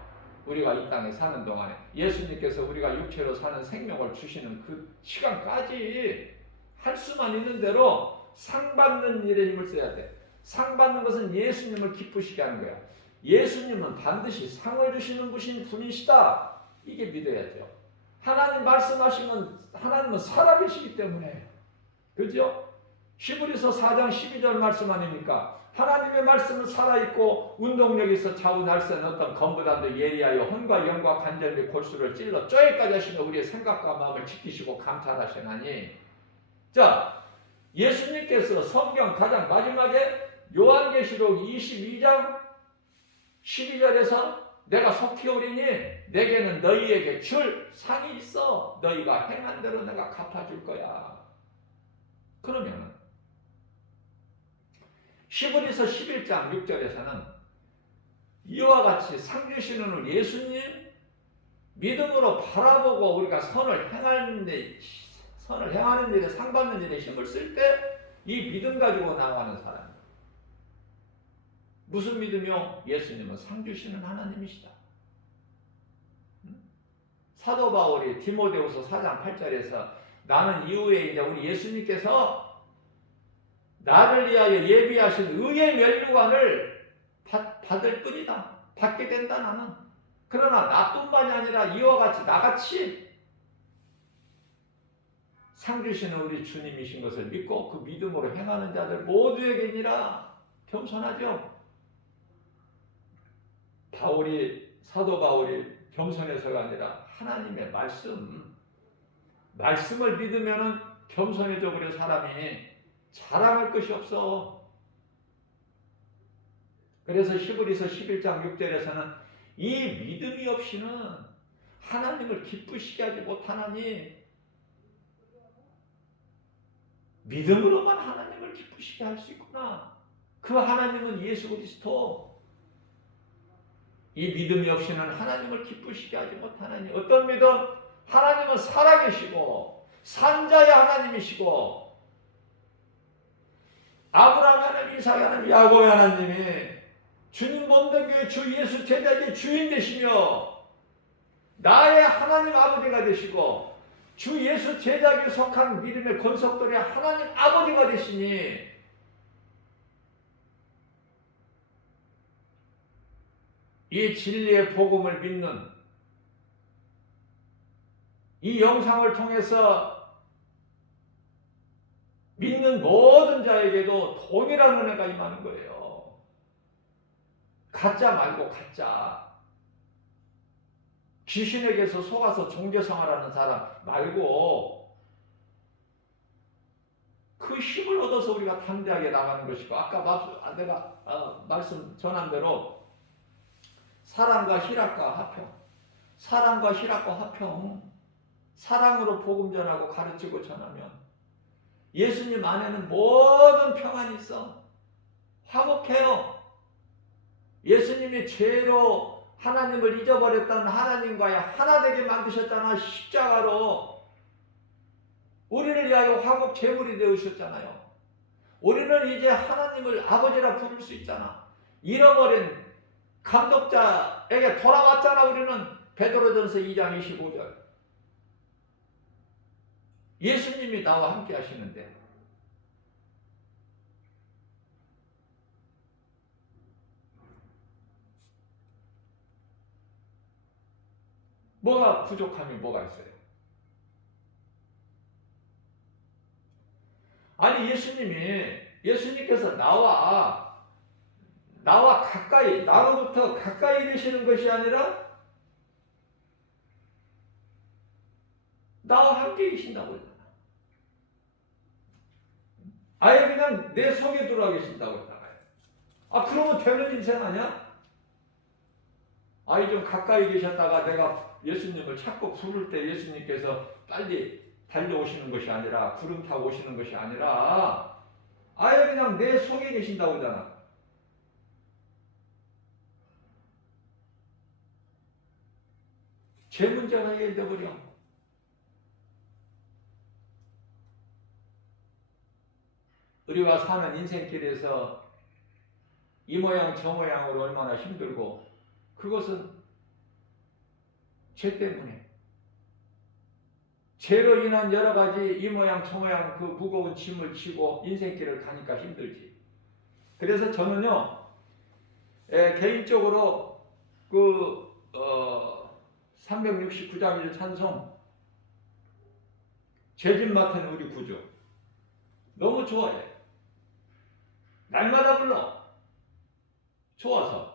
우리가 이 땅에 사는 동안에 예수님께서 우리가 육체로 사는 생명을 주시는 그 시간까지 할 수만 있는 대로 상 받는 일에 힘을 써야 돼. 상 받는 것은 예수님을 기쁘시게 하는 거야. 예수님은 반드시 상을 주시는 분이시다. 이게 믿어야죠. 하나님 말씀하시면 하나님은 살아계시기 때문에. 그죠? 히브리서 4장 12절 말씀 아닙니까? 하나님의 말씀은 살아있고 운동력이 있어 좌우 날선 어떤 검보다도 예리하여 혼과 영과 관절 및 골수를 찔러 쪄에까지 하시며 우리의 생각과 마음을 지키시고 감찰하시나니. 자, 예수님께서 성경 가장 마지막에 요한계시록 22장 12절에서 내가 속히 오리니 내게는 너희에게 줄 상이 있어. 너희가 행한 대로 내가 갚아줄 거야. 그러면 히브리서 11장 6절에서는 이와 같이 상 주시는 우리 예수님 믿음으로 바라보고 우리가 선을 행하는 일에 상 받는 일에 힘을 쓸 때 이 믿음 가지고 나가는 사람. 무슨 믿음이요? 예수님은 상 주시는 하나님이시다. 사도 바울이 디모데후서 4장 8절에서 나는 이후에 이제 우리 예수님께서 나를 위하여 예비하신 의의 면류관을 받을 뿐이다. 받게 된다 나는. 그러나 나뿐만이 아니라 이와 같이 나같이 상 주시는 우리 주님이신 것을 믿고 그 믿음으로 행하는 자들 모두에게니라. 겸손하죠. 사도 바울이 겸손해서가 아니라 하나님의 말씀을 믿으면 겸손해져 버린 사람이 자랑할 것이 없어. 그래서 히브리서 11장 6절에서는 이 믿음이 없이는 하나님을 기쁘시게 하지 못하나니, 믿음으로만 하나님을 기쁘시게 할 수 있구나. 그 하나님은 예수 그리스도. 이 믿음이 없이는 하나님을 기쁘시게 하지 못하나니. 어떤 믿음? 하나님은 살아계시고 산자의 하나님이시고 아브라함 하나님, 이삭 하나님, 야곱의 하나님이 주님 몸된 교회 주 예수 제자의 주인 되시며 나의 하나님 아버지가 되시고 주 예수 제자에 속한 믿음의 권속들의 하나님 아버지가 되시니, 이 진리의 복음을 믿는 이 영상을 통해서 믿는 모든 자에게도 동일한 은혜가 임하는 거예요. 가짜 말고 가짜. 귀신에게서 속아서 종교생활하는 사람 말고 그 힘을 얻어서 우리가 담대하게 나가는 것이고, 아까 내가 말씀 전한 대로 사랑과 희락과 화평, 사랑으로 복음 전하고 가르치고 전하면 예수님 안에는 모든 평안이 있어. 화목해요. 예수님이 죄로 하나님을 잊어버렸다는 하나님과의 하나 되게 만드셨잖아. 십자가로 우리를 위하여 화목 제물이 되으셨잖아요. 우리는 이제 하나님을 아버지라 부를 수 있잖아. 잃어버린 감독자에게 돌아왔잖아. 우리는 베드로전서 2장 25절. 예수님이 나와 함께 하시는데 뭐가 부족함이 뭐가 있어요? 아니 예수님께서 나와 가까이, 나로부터 가까이 계시는 것이 아니라 나와 함께 계신다고 했잖아. 아예 그냥 내 속에 들어와 계신다고 했잖아요. 그러면 되는 인생 아니야? 좀 가까이 계셨다가 내가 예수님을 찾고 부를 때 예수님께서 빨리 달려오시는 것이 아니라, 구름 타고 오시는 것이 아니라 아예 그냥 내 속에 계신다고 하잖아. 제 문제가 해결되어버려. 우리가 사는 인생길에서 이 모양 저 모양으로 얼마나 힘들고, 그것은 죄 때문에, 죄로 인한 여러 가지 이 모양 저 모양 그 무거운 짐을 지고 인생길을 가니까 힘들지. 그래서 저는요, 개인적으로 369장 1 찬송 죄짐 맡은 우리 구주 너무 좋아해. 날마다 불러. 좋아서.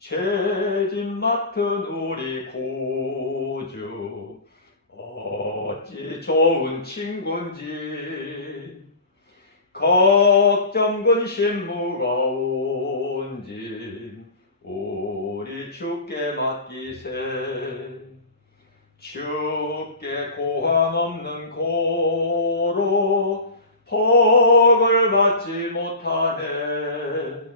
죄짐 맡은 우리 구주 어찌 좋은 친구인지, 걱정 근심 무거운 짐 우리 주께 맡기세. 주께 고함 없는 고로 복을 받지 못하네.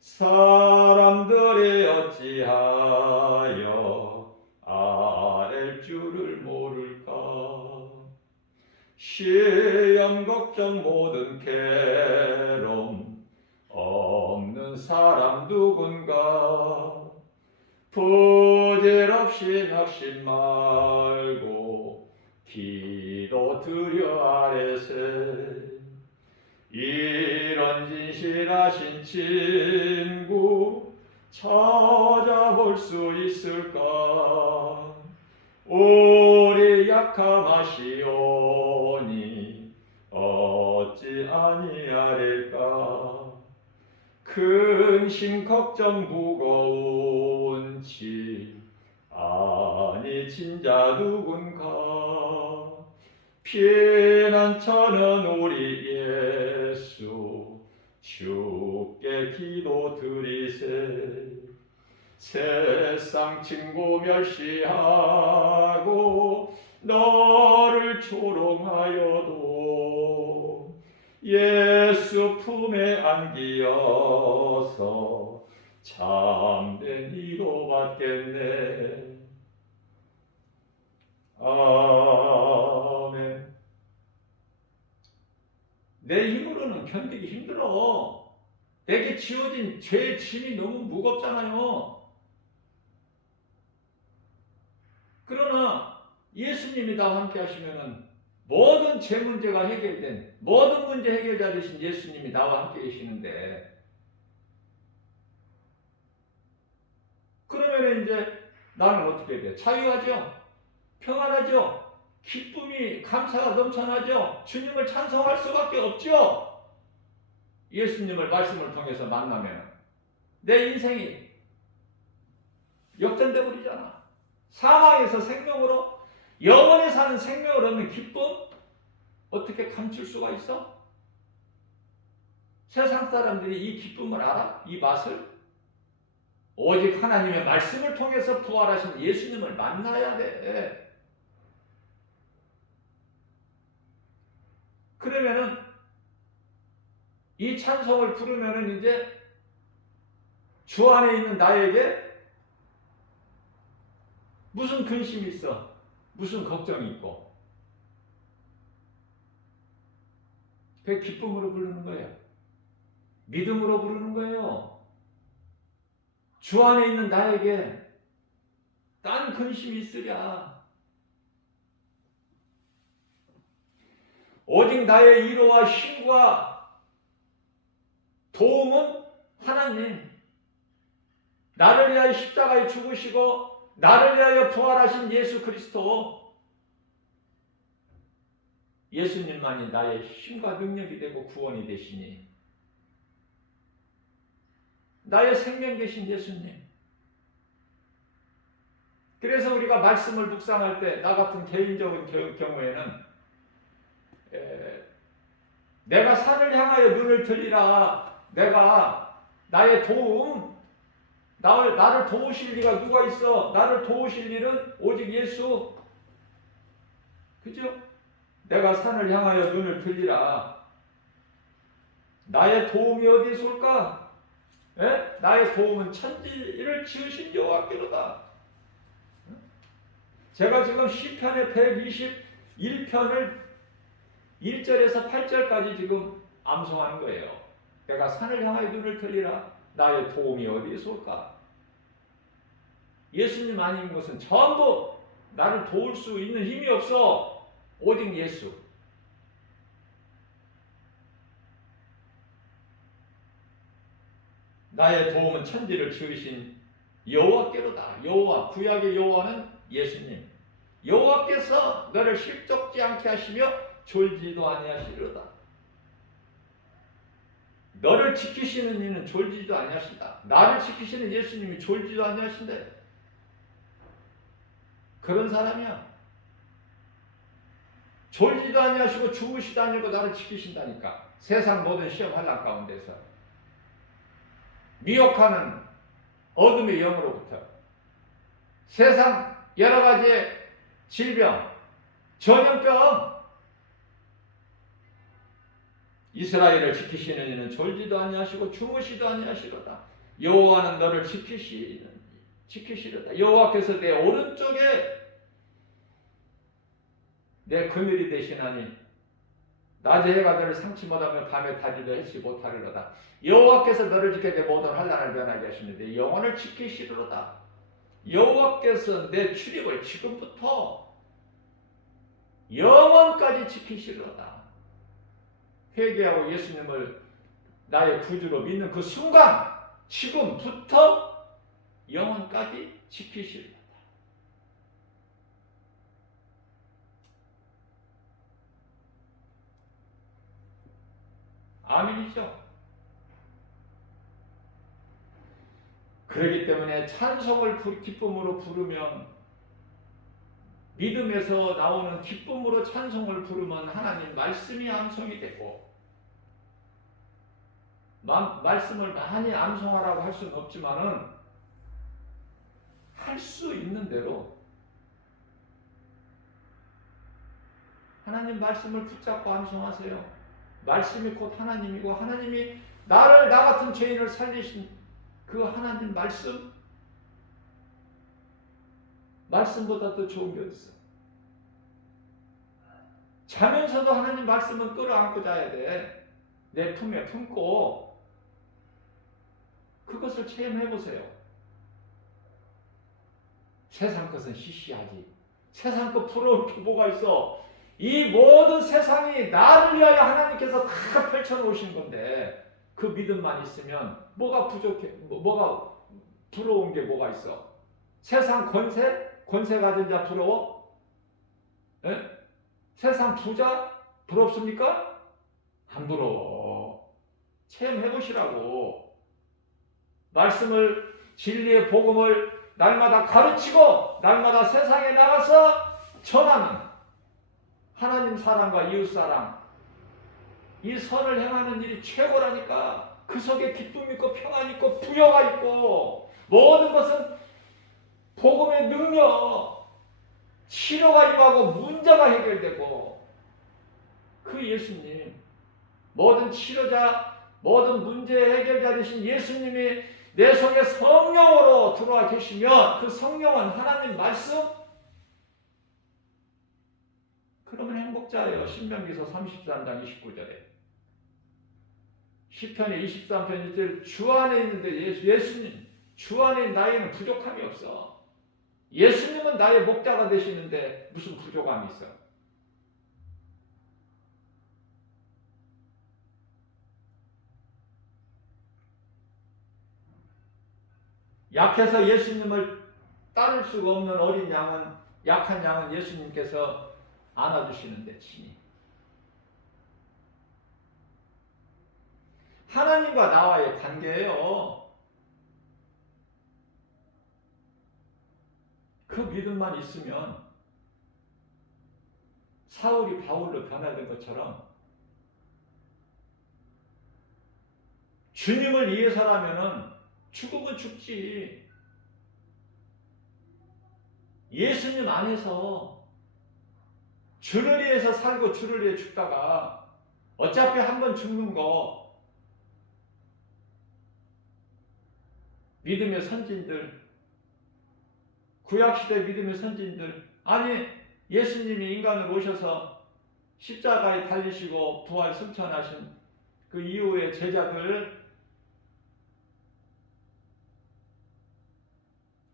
사람들이 어찌하여 아랠 줄을 모를까. 시험 걱정 모든 괴로움 없는 사람 누군가. 부질없이 없이 낙심 말고 기도드려 아뢰세. 이런 진실하신 친구 찾아볼 수 있을까? 우리 약함하시오니 어찌 아니하릴까? 근심 걱정 무거운 짐 아니 진자 누군가? 피난처는 우리 예수 주께 기도드리세. 세상 친구 멸시하고 너를 조롱하여도 예수 품에 안기어서 참된 위로받겠네. 아멘. 내 힘으로는 견디기 힘들어. 내게 지어진 죄의 짐이 너무 무겁잖아요. 그러나 예수님이 나와 함께 하시면은 모든 죄 문제가 해결된, 모든 문제 해결자 되신 예수님이 나와 함께 계시는데, 그러면 이제 나는 어떻게 돼? 자유하죠? 평안하죠? 기쁨이, 감사가 넘쳐나죠? 주님을 찬송할 수밖에 없죠? 예수님을 말씀을 통해서 만나면 내 인생이 역전돼 버리잖아. 사망에서 생명으로, 영원히 사는 생명을 얻는 기쁨? 어떻게 감출 수가 있어? 세상 사람들이 이 기쁨을 알아? 이 맛을? 오직 하나님의 말씀을 통해서 부활하신 예수님을 만나야 돼. 그러면은 이 찬송을 부르면은 이제 주 안에 있는 나에게 무슨 근심이 있어? 무슨 걱정이 있고? 그 기쁨으로 부르는 거예요. 믿음으로 부르는 거예요. 주 안에 있는 나에게 딴 근심이 있으랴. 오직 나의 위로와 힘과 도움은 하나님. 나를 위하여 십자가에 죽으시고 나를 위하여 부활하신 예수 그리스도. 예수님만이 나의 힘과 능력이 되고 구원이 되시니, 나의 생명 되신 예수님. 그래서 우리가 말씀을 묵상할 때, 나 같은 개인적인 경우에는 내가 산을 향하여 눈을 들리라. 내가 나의 도움, 나를 도우실 리가 누가 있어? 나를 도우실 일은 오직 예수. 그죠? 내가 산을 향하여 눈을 들리라. 나의 도움이 어디서 올까? 예? 나의 도움은 천지를 지으신 여호와께로다. 제가 지금 시편의 121편을 1절에서 8절까지 지금 암송하는 거예요. 내가 산을 향하여 눈을 들리라. 나의 도움이 어디에서 올까? 예수님 아닌 것은 전부 나를 도울 수 있는 힘이 없어. 오직 예수. 나의 도움은 천지를 지으신 여호와께로다. 여호와, 구약의 여호와는 예수님. 여호와께서 너를 실족지 않게 하시며 졸지도 아니하시리로다. 너를 지키시는 이는 졸지도 아니하신다. 나를 지키시는 예수님이 졸지도 아니하신대. 그런 사람이야. 졸지도 아니하시고 주무시도 아니고 나를 지키신다니까. 세상 모든 시험 환난 가운데서 미혹하는 어둠의 영으로부터, 세상 여러 가지의 질병, 전염병, 이스라엘을 지키시는 이는 졸지도 아니하시고 주무시도 아니하시로다. 여호와는 너를 지키시로다. 여호와께서 내 오른쪽에 내 그늘이 되시나니 낮에 해가 너를 상치 못하며 밤에 다리를 해치 못하리로다. 여호와께서 너를 지켜 내 모든 환난을 면하게 하시는데 영혼을 지키시리로다. 여호와께서 내 출입을 지금부터 영원까지 지키시리로다. 회개하고 예수님을 나의 구주로 믿는 그 순간 지금부터 영원까지 지키시리로다. 아멘이죠. 그렇기 때문에 찬송을 기쁨으로 부르면, 믿음에서 나오는 기쁨으로 찬송을 부르면 하나님 말씀이 암송이 되고, 말씀을 많이 암송하라고 할 수는 없지만은 할 수 있는 대로 하나님 말씀을 붙잡고 암송하세요. 말씀이 곧 하나님이고, 하나님이 나 같은 죄인을 살리신 그 하나님 말씀보다 더 좋은 게 어딨어. 자면서도 하나님 말씀은 끌어안고 자야 돼. 내 품에 품고 그것을 체험해 보세요. 세상 것은 시시하지. 세상 것 부러울 게 뭐가 있어. 이 모든 세상이 나를 위하여 하나님께서 다 펼쳐놓으신 건데, 그 믿음만 있으면 뭐가 부족해, 뭐가 부러운 게 뭐가 있어. 세상 권세 가진 자 부러워? 에? 세상 부자 부럽습니까? 안 부러워. 체험해 보시라고. 말씀을, 진리의 복음을 날마다 가르치고 날마다 세상에 나가서 전하는 하나님 사랑과 이웃 사랑, 이 선을 행하는 일이 최고라니까. 그 속에 기쁨 있고 평안 있고 부여가 있고, 모든 것은 복음의 능력, 치료가 임하고 문제가 해결되고, 그 예수님, 모든 치료자, 모든 문제 해결자 되신 예수님이 내 속에 성령으로 들어와 계시면, 그 성령은 하나님 말씀, 그러면 행복자예요. 신명기서 33장 29절에. 시편의 23편 1절, 주 안에 있는데 예수님, 주 안에 나에는 부족함이 없어. 예수님은 나의 목자가 되시는데 무슨 부족함이 있어? 약해서 예수님을 따를 수가 없는 어린 양은, 약한 양은 예수님께서 안아주시는데 친히. 하나님과 나와의 관계예요. 그 믿음만 있으면 사울이 바울로 변화된 것처럼, 주님을 위해서라면은 죽으면 죽지. 예수님 안에서 주를 위해서 살고 주를 위해 죽다가 어차피 한번 죽는 거, 믿음의 선진들, 구약시대 믿음의 선진들, 아니 예수님이 인간으로 오셔서 십자가에 달리시고 부활 승천하신 그 이후의 제자들,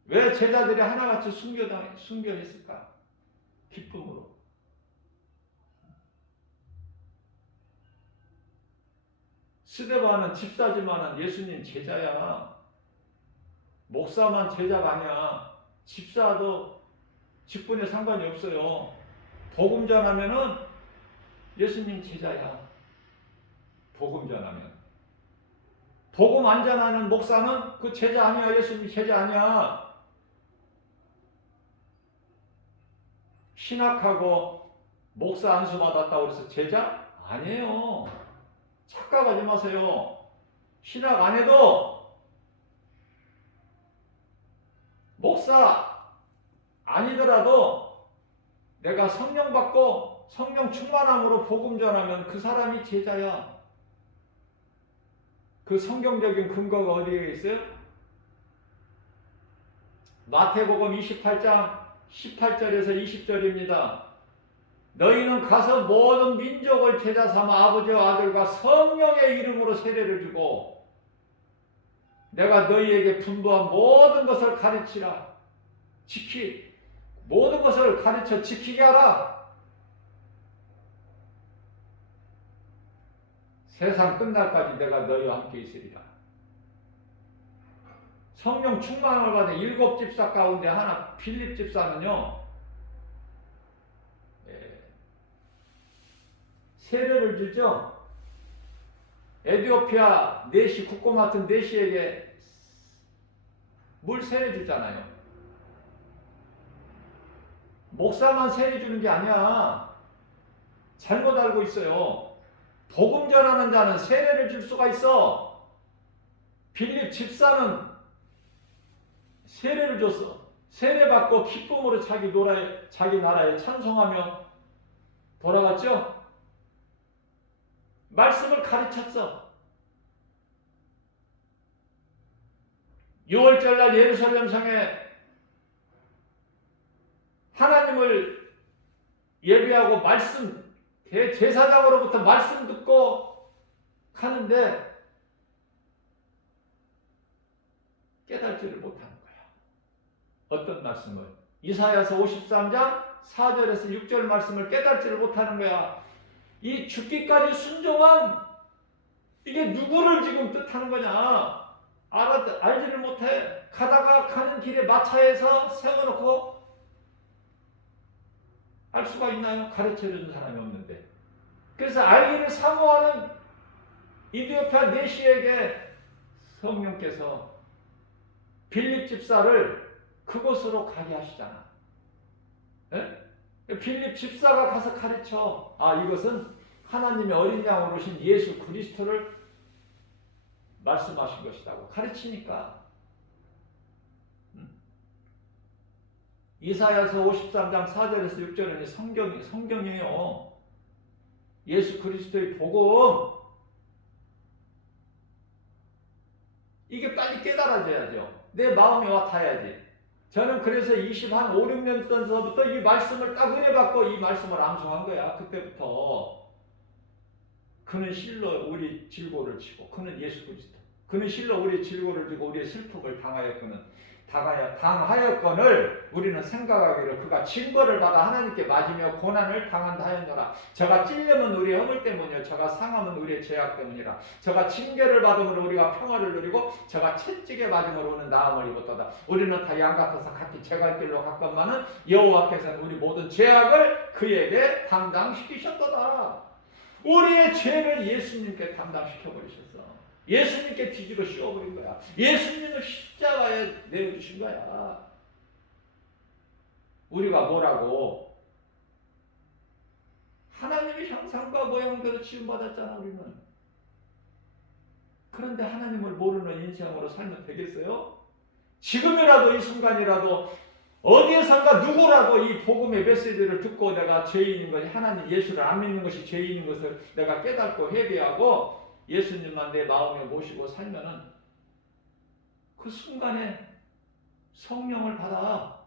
왜 제자들이 하나같이 순교했을까? 기쁨으로. 스데반은 집사지만은 예수님 제자야. 목사만 제자가 아니야. 집사도 직분에 상관이 없어요. 복음 전하면은 예수님 제자야. 복음 전하면. 복음 안 전하는 목사는 그 제자 아니야. 예수님 제자 아니야. 신학하고 목사 안수 받았다고 해서 제자? 아니에요. 착각하지 마세요. 신학 안 해도 목사 아니더라도 내가 성령 받고 성령 충만함으로 복음 전하면 그 사람이 제자야. 그 성경적인 근거가 어디에 있어요? 마태복음 28장 18절에서 20절입니다. 너희는 가서 모든 민족을 제자 삼아 아버지와 아들과 성령의 이름으로 세례를 주고 내가 너희에게 분부한 모든 것을 가르치라. 모든 것을 가르쳐 지키게 하라. 세상 끝날까지 내가 너희와 함께 있으리라. 성령 충만을 받은 7 집사 가운데 하나 빌립 집사는요, 세례를 주죠. 에티오피아 내시 국고 맡은 내시에게 물 세례 주잖아요. 목사만 세례 주는 게 아니야. 잘못 알고 있어요. 복음 전하는 자는 세례를 줄 수가 있어. 빌립 집사는 세례를 줬어. 세례 받고 기쁨으로 자기 나라에 찬송하며 돌아갔죠. 말씀을 가르쳤어. 6월절날 예루살렘 성에 하나님을 예배하고 대제사장으로부터 말씀 듣고 가는데 깨달지를 못하는 거야. 어떤 말씀을? 이사야서 53장 4절에서 6절 말씀을 깨달지를 못하는 거야. 이 죽기까지 순종한 이게 누구를 지금 뜻하는 거냐? 알지를 못해. 가다가 가는 길에 마차에서 세워놓고 알 수가 있나요? 가르쳐주는 사람이 없는데. 그래서 알기를 사모하는 이디오피아 내시에게 성령께서 빌립 집사를 그곳으로 가게 하시잖아. 에? 빌립 집사가 가서 가르쳐. 이것은 하나님의 어린 양으로 오신 예수 그리스도를 말씀하신 것이라고 가르치니까. 이사야서 53장 4절에서 6절은 성경이에요. 예수 그리스도의 복음. 이게 빨리 깨달아져야죠. 내 마음에 와 닿아야지. 저는 그래서 5, 6년 전서부터 이 말씀을 딱 은혜 받고 이 말씀을 암송한 거야. 그때부터. 그는 실로 우리 질고를 치고, 그는 예수 그리스도. 그는 실로 우리 질고를 지고 우리의 슬픔을 당하였거늘 우리는 생각하기를 그가 징벌을 받아 하나님께 맞으며 고난을 당한다 하였노라. 저가 찔려면 우리의 허물 때문이요 저가 상함은 우리의 죄악 때문이라. 저가 징계를 받음으로 우리가 평화를 누리고 저가 채찍에 맞음으로 우리는 나음을 입었도다. 우리는 다 양 같아서 각기 제 갈 길로 갔건만은 여호와께서는 우리 모든 죄악을 그에게 담당시키셨도다. 우리의 죄를 예수님께 담당시켜버리셨어. 예수님께 뒤집어 씌워버린 거야. 예수님을 십자가에 내어주신 거야. 우리가 뭐라고? 하나님의 형상과 모양대로 지음받았잖아 우리는. 그런데 하나님을 모르는 인생으로 살면 되겠어요? 지금이라도 이 순간이라도 어디에선가 누구라도 이 복음의 메시지를 듣고 내가 죄인인 것이 하나님 예수를 안 믿는 것이 죄인인 것을 내가 깨닫고 회개하고 예수님만 내 마음에 모시고 살면은 그 순간에 성령을 받아.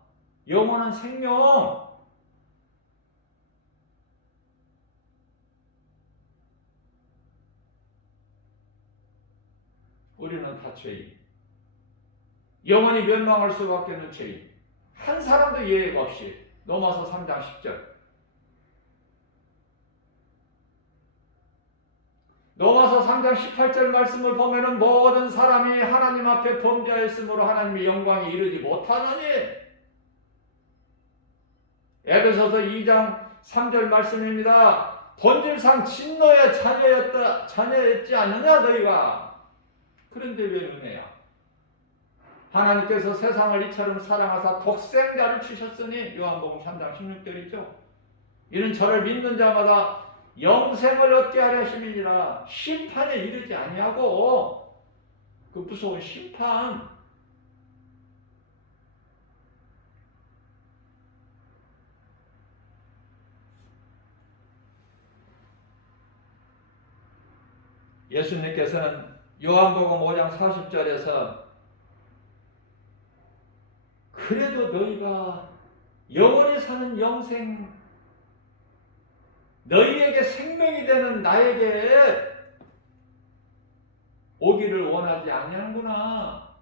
영원한 생명. 우리는 다 죄인. 영원히 멸망할 수밖에 없는 죄인. 한 사람도 예외가 없이. 로마서 3장 10절. 로마서 3장 18절 말씀을 보면은 모든 사람이 하나님 앞에 범죄하였으므로 하나님의 영광에 이르지 못하느니. 에베소서 2장 3절 말씀입니다. 본질상 진노의 자녀였지 않느냐 너희가. 그런데 왜 은혜야? 하나님께서 세상을 이처럼 사랑하사 독생자를 주셨으니 요한복음 3장 16절이죠. 이는 저를 믿는 자마다 영생을 얻게 하려 하심이니라. 심판에 이르지 아니하고 그 무서운 심판. 예수님께서는 요한복음 5장 40절에서 그래도 너희가 영원히 사는 영생 너희에게 생명이 되는 나에게 오기를 원하지 아니하는구나.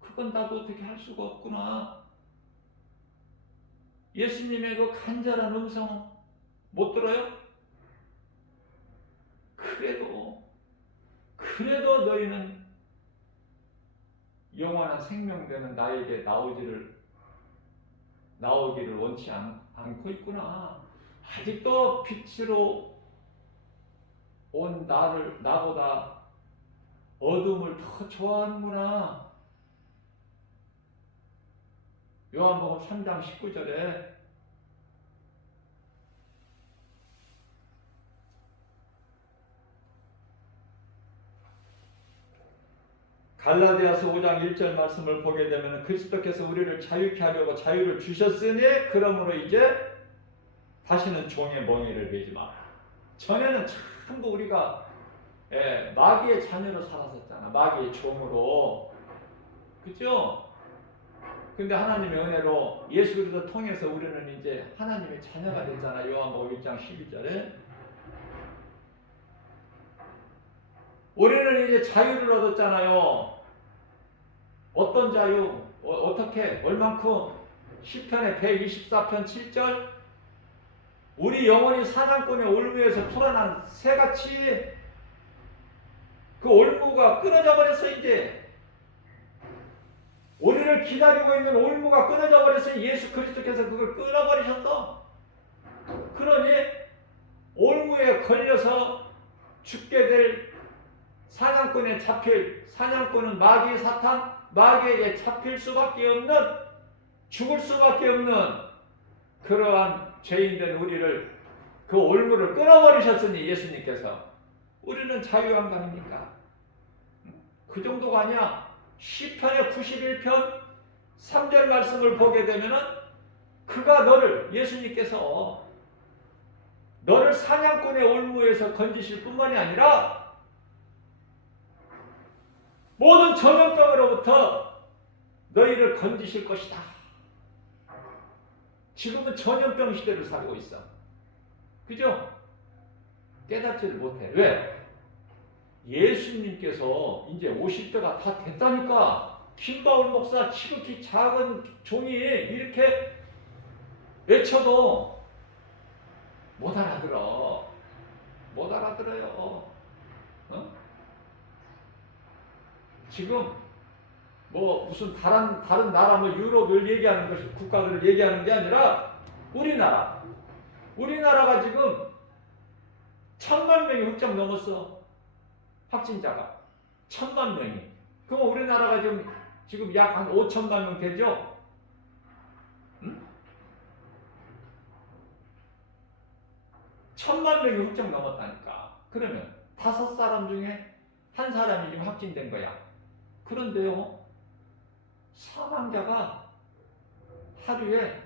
그건 나도 어떻게 할 수가 없구나. 예수님의 그 간절한 음성 못 들어요? 그래도 너희는 영원한 생명되는 나에게 나오기를 원치 않고 있구나. 아직도 빛으로 온 나보다 어둠을 더 좋아하는구나. 요한복음 3장 19절에 갈라디아서 5장 1절 말씀을 보게 되면 그리스도께서 우리를 자유케 하려고 자유를 주셨으니 그러므로 이제 다시는 종의 멍에를 매지 마라. 전에는 전부 우리가 마귀의 자녀로 살았었잖아. 마귀의 종으로. 그죠? 근데 하나님의 은혜로 예수 그리스도 통해서 우리는 이제 하나님의 자녀가 됐잖아. 요한복음 1장 12절에. 우리는 이제 자유를 얻었잖아요. 어떤 자유? 어떻게? 얼만큼? 시편의 124편 7절 우리 영혼이 사냥꾼의 올무에서 풀어난 새같이 그 올무가 끊어져 버렸어. 이제 우리를 기다리고 있는 올무가 끊어져 버렸어. 예수 그리스도께서 그걸 끊어버리셨어. 그러니 올무에 걸려서 죽게 될 사냥꾼에 잡힐, 사냥꾼은 마귀 사탄, 마귀에게 잡힐 수밖에 없는, 죽을 수밖에 없는 그러한 죄인된 우리를, 그 올무를 끊어버리셨으니 예수님께서 우리는 자유한 거 아닙니까? 그 정도가 아니야. 시편의 91편 3절 말씀을 보게 되면은 그가 예수님께서 너를 사냥꾼의 올무에서 건지실 뿐만이 아니라 모든 전염병으로부터 너희를 건지실 것이다. 지금은 전염병 시대를 살고 있어. 그죠? 깨닫지를 못해. 왜? 예수님께서 이제 50대가 다 됐다니까. 김바울 목사 지극히 작은 종이 이렇게 외쳐도 못 알아들어. 못 알아들어요. 어? 지금 뭐 무슨 다른 나라 뭐 유럽을 얘기하는 것이 국가들을 얘기하는 게 아니라 우리나라가 지금 1,000만 명이 훌쩍 넘었어. 확진자가 1,000만 명이. 그럼 우리나라가 지금 약 한 5천만 명 되죠? 응? 1,000만 명이 훌쩍 넘었다니까. 그러면 5사람 중에 1사람이 지금 확진된 거야. 그런데요, 사망자가 하루에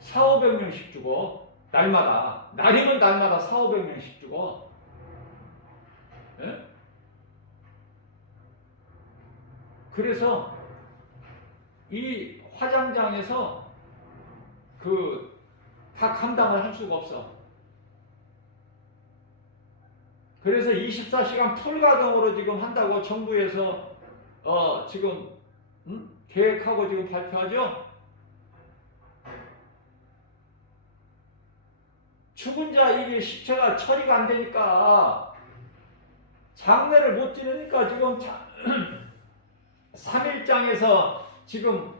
400~500명씩 죽어. 날이면 날마다 400~500명씩 죽어. 예? 그래서 이 화장장에서 다 감당을 할 수가 없어. 그래서 24시간 풀가동으로 지금 한다고 정부에서 지금 계획하고 지금 발표하죠. 죽은 자 이게 시체가 처리가 안 되니까 장례를 못 지르니까 지금 3일장에서 지금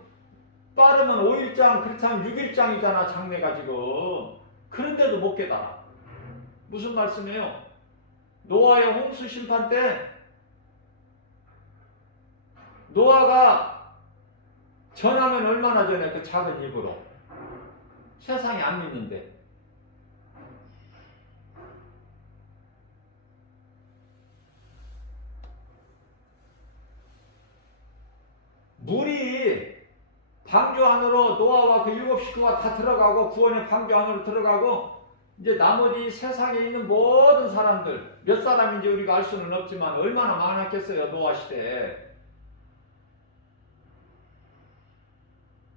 빠르면 5일장, 그렇지 않으면 6일장이잖아 장례가 지금. 그런데도 못 깨달아. 무슨 말씀이에요? 노아의 홍수 심판 때 노아가 전하면 얼마나 전에 그 작은 입으로 세상에 안 믿는데. 물이 방주 안으로 노아와 그 7 식구가 다 들어가고 구원의 방주 안으로 들어가고 이제 나머지 세상에 있는 모든 사람들 몇 사람인지 우리가 알 수는 없지만 얼마나 많았겠어요. 노아 시대에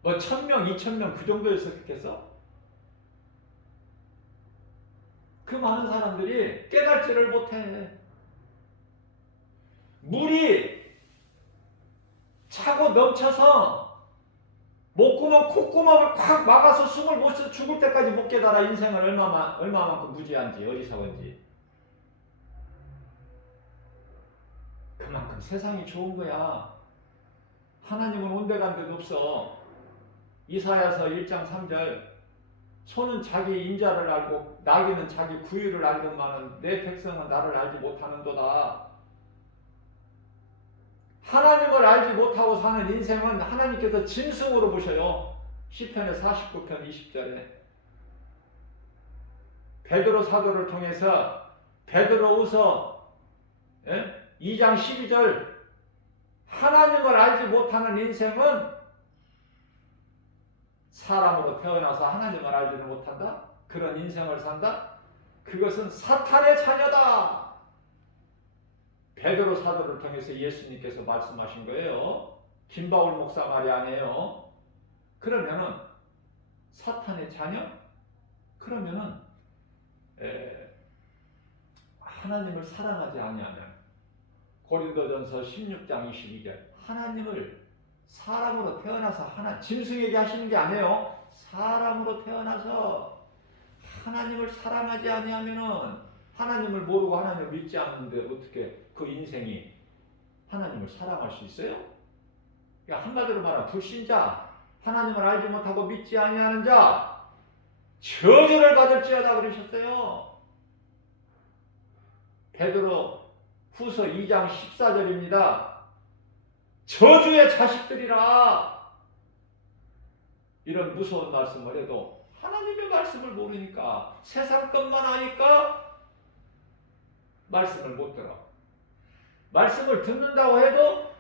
뭐 1,000명, 2,000명 그 정도였었겠어? 그 많은 사람들이 깨닫지를 못해. 물이 차고 넘쳐서 못 목구멍 콧구멍을 콱 막아서 숨을 못 쉬어 죽을 때까지 못 깨달아 인생을 얼마만큼 무지한지 어리석은지. 그만큼 세상이 좋은 거야. 하나님은 온데간데도 없어. 이사야서 1장 3절 소는 자기 인자를 알고 나귀는 자기 구유를 알건만은 내 백성은 나를 알지 못하는도다. 하나님을 알지 못하고 사는 인생은 하나님께서 짐승으로 보셔요. 시편의 49편 20절에 베드로 사도를 통해서 베드로후서 2장 12절 하나님을 알지 못하는 인생은 사람으로 태어나서 하나님을 알지는 못한다? 그런 인생을 산다? 그것은 사탄의 자녀다. 베드로 사도를 통해서 예수님께서 말씀하신 거예요. 김바울 목사 말이 아니에요. 그러면은 사탄의 자녀? 그러면은 하나님을 사랑하지 아니하면 고린도전서 16장 22절 하나님을 사람으로 태어나서 짐승에게 하시는 게 아니에요. 사람으로 태어나서 하나님을 사랑하지 아니하면은 하나님을 모르고 하나님을 믿지 않는데 어떻게 그 인생이 하나님을 사랑할 수 있어요? 그러니까 한마디로 말하면 불신자, 하나님을 알지 못하고 믿지 아니하는 자 저주를 받을지어다 그러셨어요. 베드로 후서 2장 14절입니다. 저주의 자식들이라. 이런 무서운 말씀을 해도 하나님의 말씀을 모르니까 세상 것만 아니까 말씀을 못 들어. 말씀을 듣는다고 해도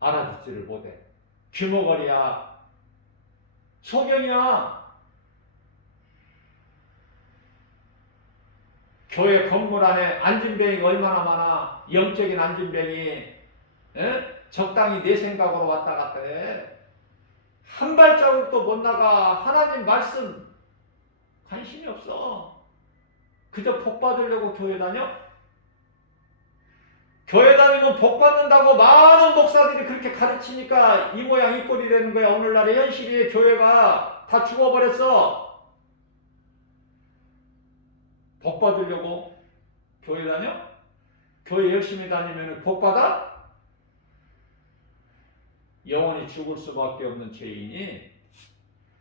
알아듣지를 못해. 귀머거리야. 소경이야. 교회 건물 안에 안진뱅이가 얼마나 많아. 영적인 안진뱅이. 적당히 내 생각으로 왔다 갔다 해. 한 발자국도 못 나가. 하나님 말씀 관심이 없어. 그저 복 받으려고 교회 다녀? 교회 다니면 복 받는다고 많은 목사들이 그렇게 가르치니까 이 모양 이 꼴이 되는 거야. 오늘날의 현실이 교회가 다 죽어버렸어. 복 받으려고 교회 다녀? 교회 열심히 다니면 복 받아? 영원히 죽을 수밖에 없는 죄인이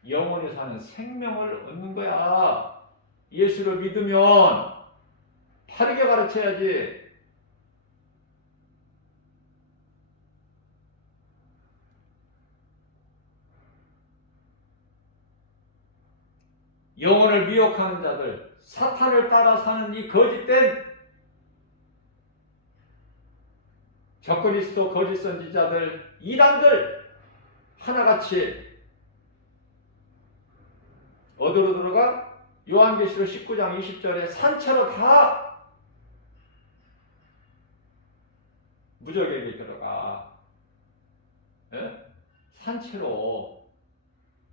영원히 사는 생명을 얻는 거야. 예수를 믿으면 바르게 가르쳐야지. 영혼을 미혹하는 자들, 사탄을 따라 사는 이 거짓된 적그리스도 거짓 선지자들, 이단들 하나같이 어디로 들어가? 요한계시록 19장 20절에 산채로 다 무적에게 들어가. 산채로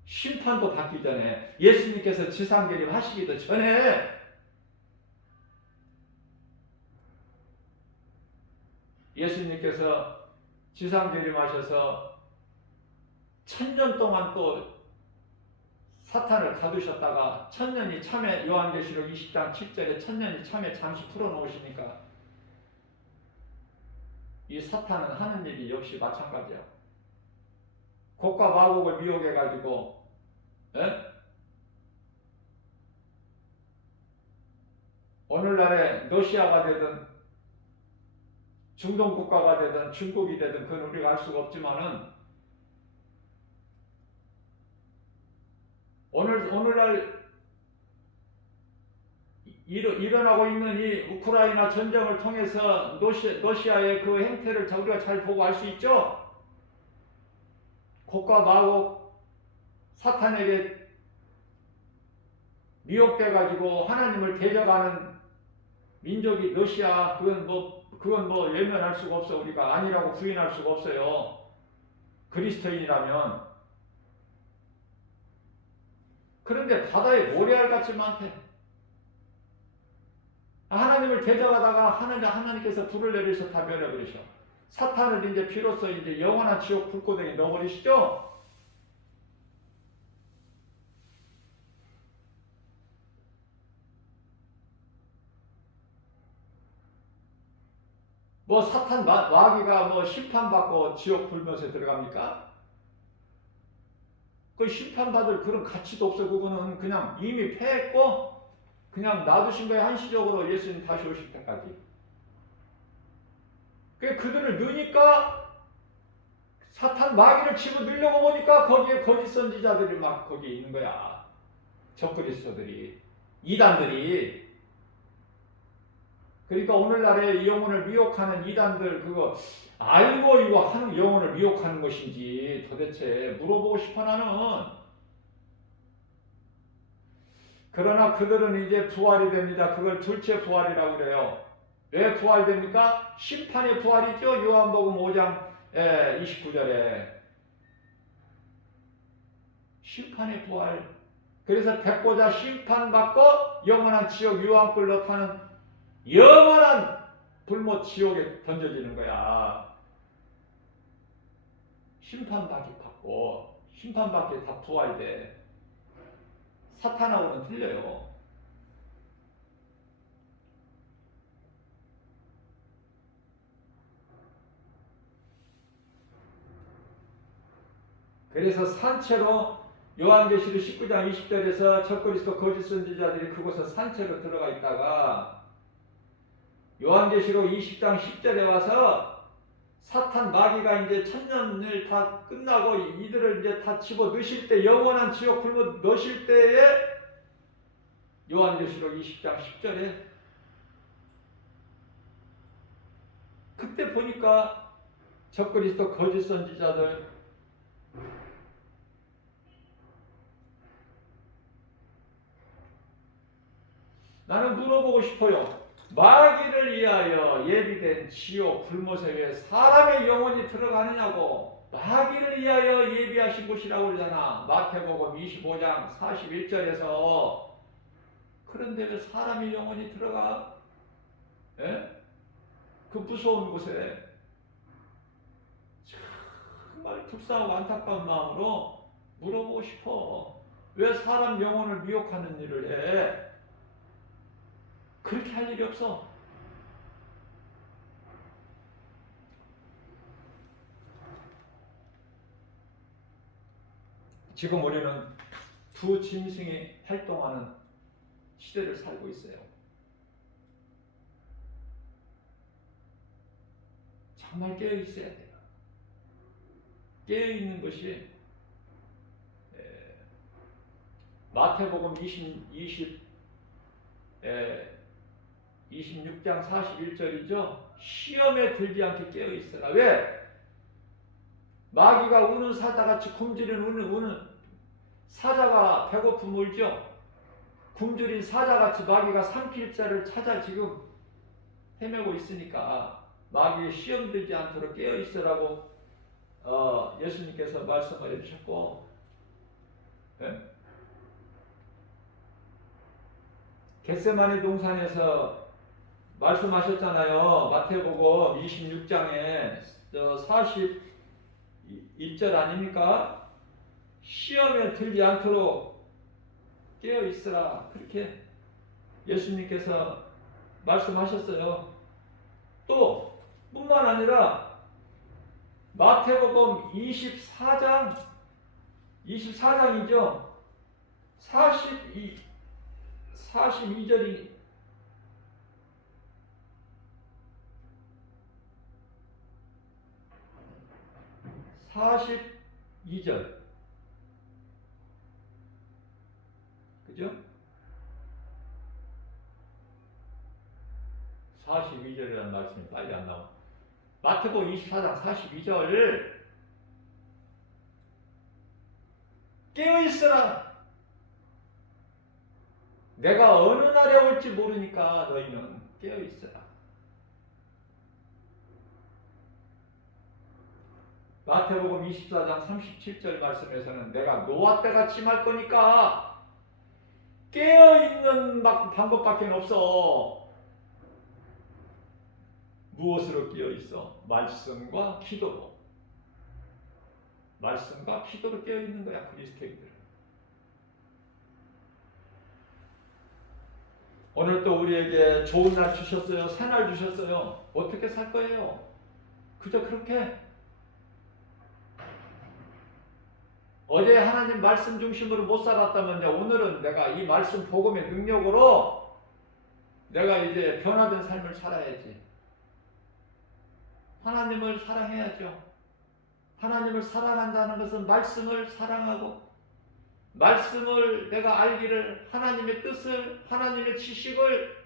심판도 받기 전에 예수님께서 지상계림 하시기도 전에 예수님께서 지상계림 하셔서 1000년 동안 또 사탄을 가두셨다가 1000년이 참에 요한계시록 20장 7절에 1000년이 참에 잠시 풀어놓으시니까 이 사탄은 하는 일이 역시 마찬가지야. 곡과 마곡을 미혹해가지고 오늘날에 러시아가 되든 중동 국가가 되든 중국이 되든 그건 우리가 알 수가 없지만은 오늘날 일어나고 있는 이 우크라이나 전쟁을 통해서 러시아의 그 행태를 우리가 잘 보고 알 수 있죠? 곡과 마곡 사탄에게 미혹돼가지고 하나님을 대적하는 민족이 러시아. 그건 뭐 외면할 수가 없어. 우리가 아니라고 부인할 수가 없어요. 그리스도인이라면. 그런데 바다에 모래알같이 많대. 하나님을 대적하다가 하나님께서 불을 내리셔 다 멸해버리셔. 사탄을 이제 비로소 이제 영원한 지옥 불고덩이에 넣어버리시죠? 뭐 사탄 마귀가 뭐 심판받고 지옥 불면서 들어갑니까? 그 심판받을 그런 가치도 없어. 그거는 그냥 이미 패했고 그냥 놔두신 거예요. 한시적으로 예수님 다시 오실 때까지. 그들을 넣으니까 사탄 마귀를 치고 넣으려고 보니까 거기에 거짓 선지자들이 막 거기에 있는 거야. 적그리스도들이, 이단들이. 그러니까 오늘날에 영혼을 미혹하는 이단들 그거 알고 이거 하는 영혼을 미혹하는 것인지 도대체 물어보고 싶어 나는. 그러나 그들은 이제 부활이 됩니다. 그걸 둘째 부활이라고 그래요. 왜 부활됩니까? 심판의 부활이죠. 요한복음 5장 29절에 심판의 부활. 그래서 백보자 심판받고 영원한 지옥 유황불로 타는 영원한 불못 지옥에 던져지는 거야. 심판받고 심판받게 다 부활돼. 사탄하고는 틀려요. 그래서 산채로 요한계시록 19장 20절에서 적그리스도 거짓 선지자들이 그곳에 산채로 들어가 있다가 요한계시록 20장 10절에 와서 사탄 마귀가 이제 천년을 다 끝나고 이들을 이제 다 집어 넣으실 때 영원한 지옥 불못 넣으실 때에 요한계시록 20장 10절에 그때 보니까 적그리스도 거짓 선지자들 나는 물어보고 싶어요. 마귀를 위하여 예비된 지옥 불못에 왜 사람의 영혼이 들어가느냐고. 마귀를 위하여 예비하신 곳이라고 그러잖아. 마태복음 25장 41절에서. 그런데 왜 사람의 영혼이 들어가? 에? 그 무서운 곳에. 정말 불쌍하고 안타까운 마음으로 물어보고 싶어. 왜 사람 영혼을 미혹하는 일을 해? 그렇게 할 일이 없어. 지금 우리는 두 짐승이 활동하는 시대를 살고 있어요. 정말 깨어있어야 돼요. 깨어있는 것이 마태복음 26장 41절이죠. 시험에 들지 않게 깨어있어라. 왜? 마귀가 우는 사자같이 굶주린 우는 사자가 배고픔 울죠. 굶주린 사자같이 마귀가 삼킬 자를 찾아 지금 헤매고 있으니까 마귀에 시험 들지 않도록 깨어있으라고 예수님께서 말씀을 해주셨고, 네? 겟세마네 동산에서 말씀하셨잖아요. 마태복음 26장에 41절 아닙니까? 시험에 들지 않도록 깨어있으라. 그렇게 예수님께서 말씀하셨어요. 또 뿐만 아니라 마태복음 24장이죠. 42절이 42절. 그죠? 42절이라는 말씀이 빨리 안 나와. 마태복음 24장 42절. 깨어있으라. 내가 어느 날에 올지 모르니까 너희는 깨어있으라. 마태복음 24장 37절 말씀에서는 내가 노아 때같이 말 거니까 깨어있는 방법밖에 없어. 무엇으로 끼어 있어? 말씀과 기도로. 말씀과 기도로 끼어 있는 거야, 그리스도인들은. 오늘 또 우리에게 좋은 날 주셨어요. 새 날 주셨어요. 어떻게 살 거예요? 그저 그렇게 어제 하나님 말씀 중심으로 못 살았다면 오늘은 내가 이 말씀 복음의 능력으로 내가 이제 변화된 삶을 살아야지. 하나님을 사랑해야죠. 하나님을 사랑한다는 것은 말씀을 사랑하고 말씀을 내가 알기를, 하나님의 뜻을, 하나님의 지식을,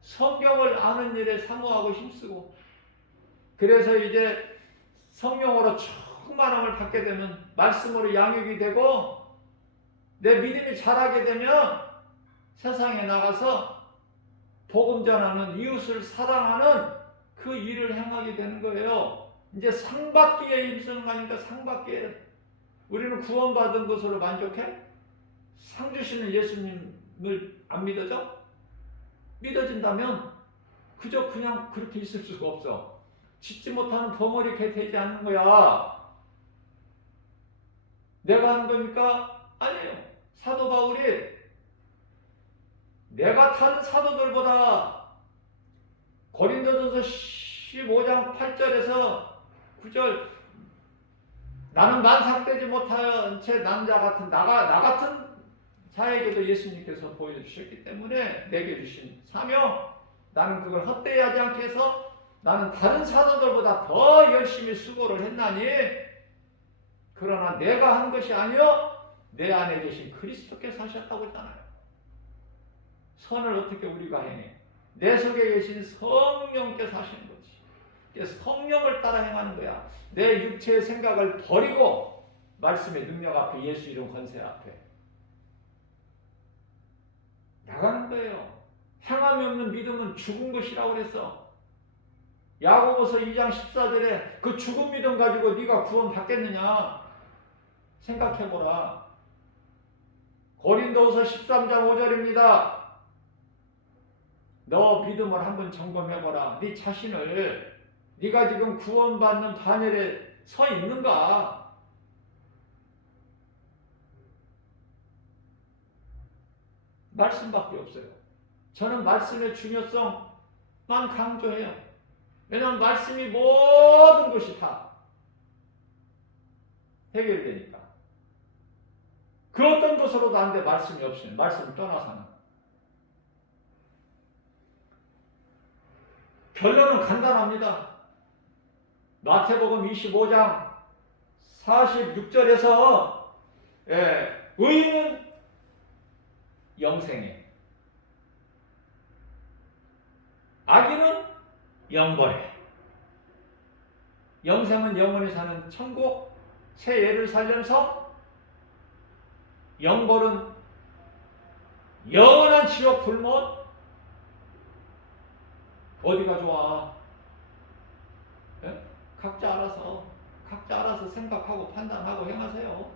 성경을 아는 일에 사모하고 힘쓰고, 그래서 이제 성령으로 충만함을 받게 되면 말씀으로 양육이 되고 내 믿음이 자라게 되면 세상에 나가서 복음 전하는, 이웃을 사랑하는 그 일을 행하게 되는 거예요. 이제 상 받기에 힘쓰는 거니까 상 받기에. 우리는 구원받은 것으로 만족해? 상 주시는 예수님을 안 믿어져? 믿어진다면 그저 그냥 그렇게 있을 수가 없어. 짓지 못하는 덩어리 개 되지 않는 거야. 내가 하는 겁니까? 아니에요. 사도 바울이 내가 다른 사도들보다 고린도전서 15장 8절에서 9절 나는 만삭되지 못한 채 남자 같은 나 같은 자에게도 예수님께서 보여주셨기 때문에 내게 주신 사명, 나는 그걸 헛되이 하지 않게 해서 나는 다른 사도들보다 더 열심히 수고를 했나니 그러나 내가 한 것이 아니요 내 안에 계신 그리스도께서 하셨다고 했잖아요. 선을 어떻게 우리가 행해? 내 속에 계신 성령께서 하시는 거지. 그래서 성령을 따라 행하는 거야. 내 육체의 생각을 버리고 말씀의 능력 앞에, 예수 이름 권세 앞에 나가는 거예요. 행함이 없는 믿음은 죽은 것이라고 그랬어. 야고보서 2장 14절에 그 죽은 믿음 가지고 네가 구원 받겠느냐 생각해보라. 고린도후서 13장 5절입니다. 너 믿음을 한번 점검해보라. 네 자신을, 네가 지금 구원받는 반열에 서 있는가? 말씀밖에 없어요. 저는 말씀의 중요성만 강조해요. 왜냐하면 말씀이 모든 것이 다 해결되니까. 그 어떤 것으로도 안 돼, 말씀이 없으면. 말씀을 떠나서는. 결론은 간단합니다. 마태복음 25장 46절에서 의인은 영생에, 악인은 영벌에. 영생은 영원히 사는 천국, 새 예루살렘 성, 영벌은 영원한 지옥 불못. 어디가 좋아? 예? 각자 알아서 생각하고 판단하고 행하세요.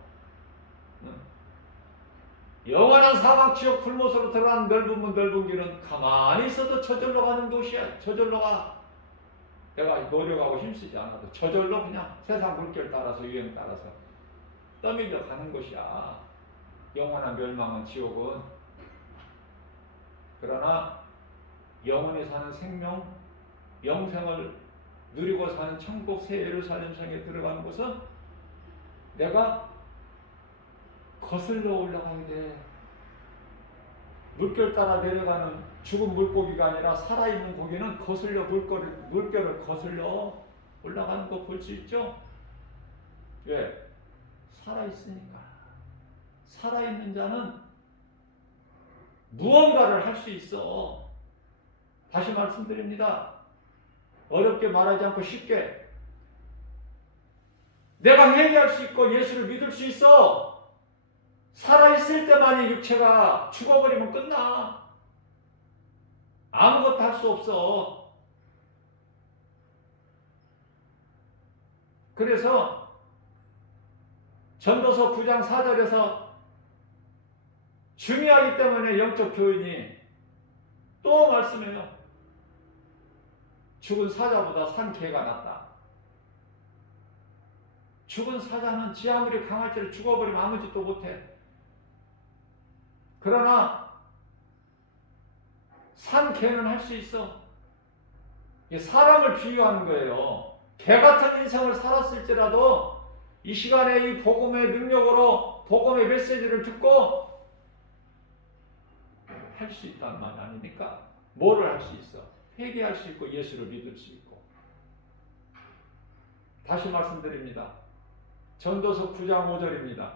영원한 사막 지옥 불못으로 들어가는 넓은 문 넓은 길은 가만히 있어도 저절로 가는 곳이야. 저절로 가. 내가 노력하고 힘쓰지 않아도 저절로 그냥 세상 물결 따라서, 유행 따라서 떠밀려 가는 것이야. 영원한 멸망은, 지옥은. 그러나 영원히 사는 생명, 영생을 누리고 사는 천국 새 예루살렘 성에 들어가는 것은 내가 거슬러 올라가게 돼. 물결 따라 내려가는 죽은 물고기가 아니라 살아있는 고기는 거슬려 물결을 거슬러 올라가는 거 볼 수 있죠? 왜? 살아있으니까. 살아있는 자는 무언가를 할 수 있어. 다시 말씀드립니다. 어렵게 말하지 않고 쉽게. 내가 회개할 수 있고 예수를 믿을 수 있어. 살아있을 때만이 육체가 죽어버리면 끝나. 아무것도 할 수 없어. 그래서 전도서 9장 4절에서 중요하기 때문에 영적 교인이 또 말씀해요. 죽은 사자보다 산 개가 낫다. 죽은 사자는 지 아무리 강할지라도 죽어버리면 아무 짓도 못해. 그러나 산 개는 할 수 있어. 이게 사람을 비유하는 거예요. 개 같은 인생을 살았을지라도 이 시간에 이 복음의 능력으로 복음의 메시지를 듣고 할 수 있다는 말 아닙니까? 뭐를 할 수 있어? 회개할 수 있고 예수를 믿을 수 있고. 다시 말씀드립니다. 전도서 9장 5절입니다.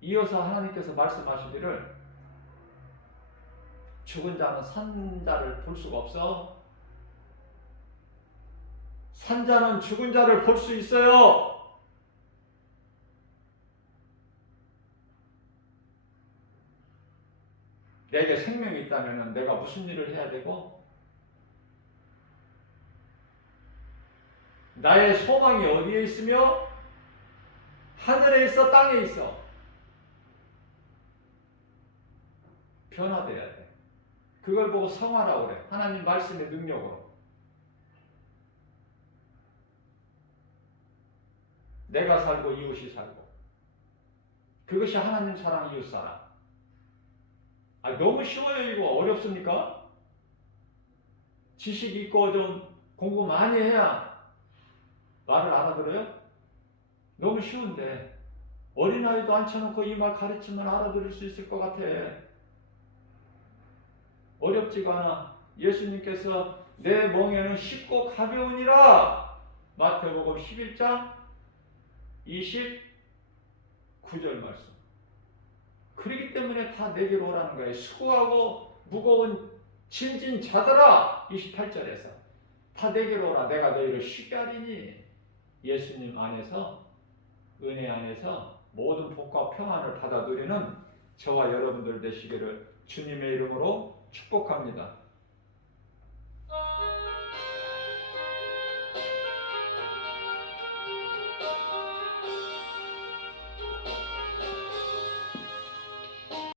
이어서 하나님께서 말씀하시기를 죽은 자는 산자를 볼 수가 없어. 산자는 죽은 자를 볼 수 있어요. 내게 생명이 있다면 내가 무슨 일을 해야 되고 나의 소망이 어디에 있으며 하늘에 있어 땅에 있어. 변화돼야 돼. 그걸 보고 성화라고 그래. 하나님 말씀의 능력으로. 내가 살고 이웃이 살고. 그것이 하나님 사랑 이웃 사랑. 너무 쉬워요. 이거 어렵습니까? 지식 있고 좀 공부 많이 해야 말을 알아들어요? 너무 쉬운데 어린아이도 앉혀놓고 이 말 가르치면 알아들을 수 있을 것 같아. 어렵지가 않아. 예수님께서 내 멍에는 쉽고 가벼우니라. 마태복음 11장 29절 말씀. 그렇기 때문에 다 내게로 오라는 거예요. 수고하고 무거운 짐진 자들아. 28절에서 다 내게로 오라. 내가 너희를 쉬게 하리니. 예수님 안에서 은혜 안에서 모든 복과 평안을 받아 누리는 저와 여러분들 되시기를 주님의 이름으로 축복합니다.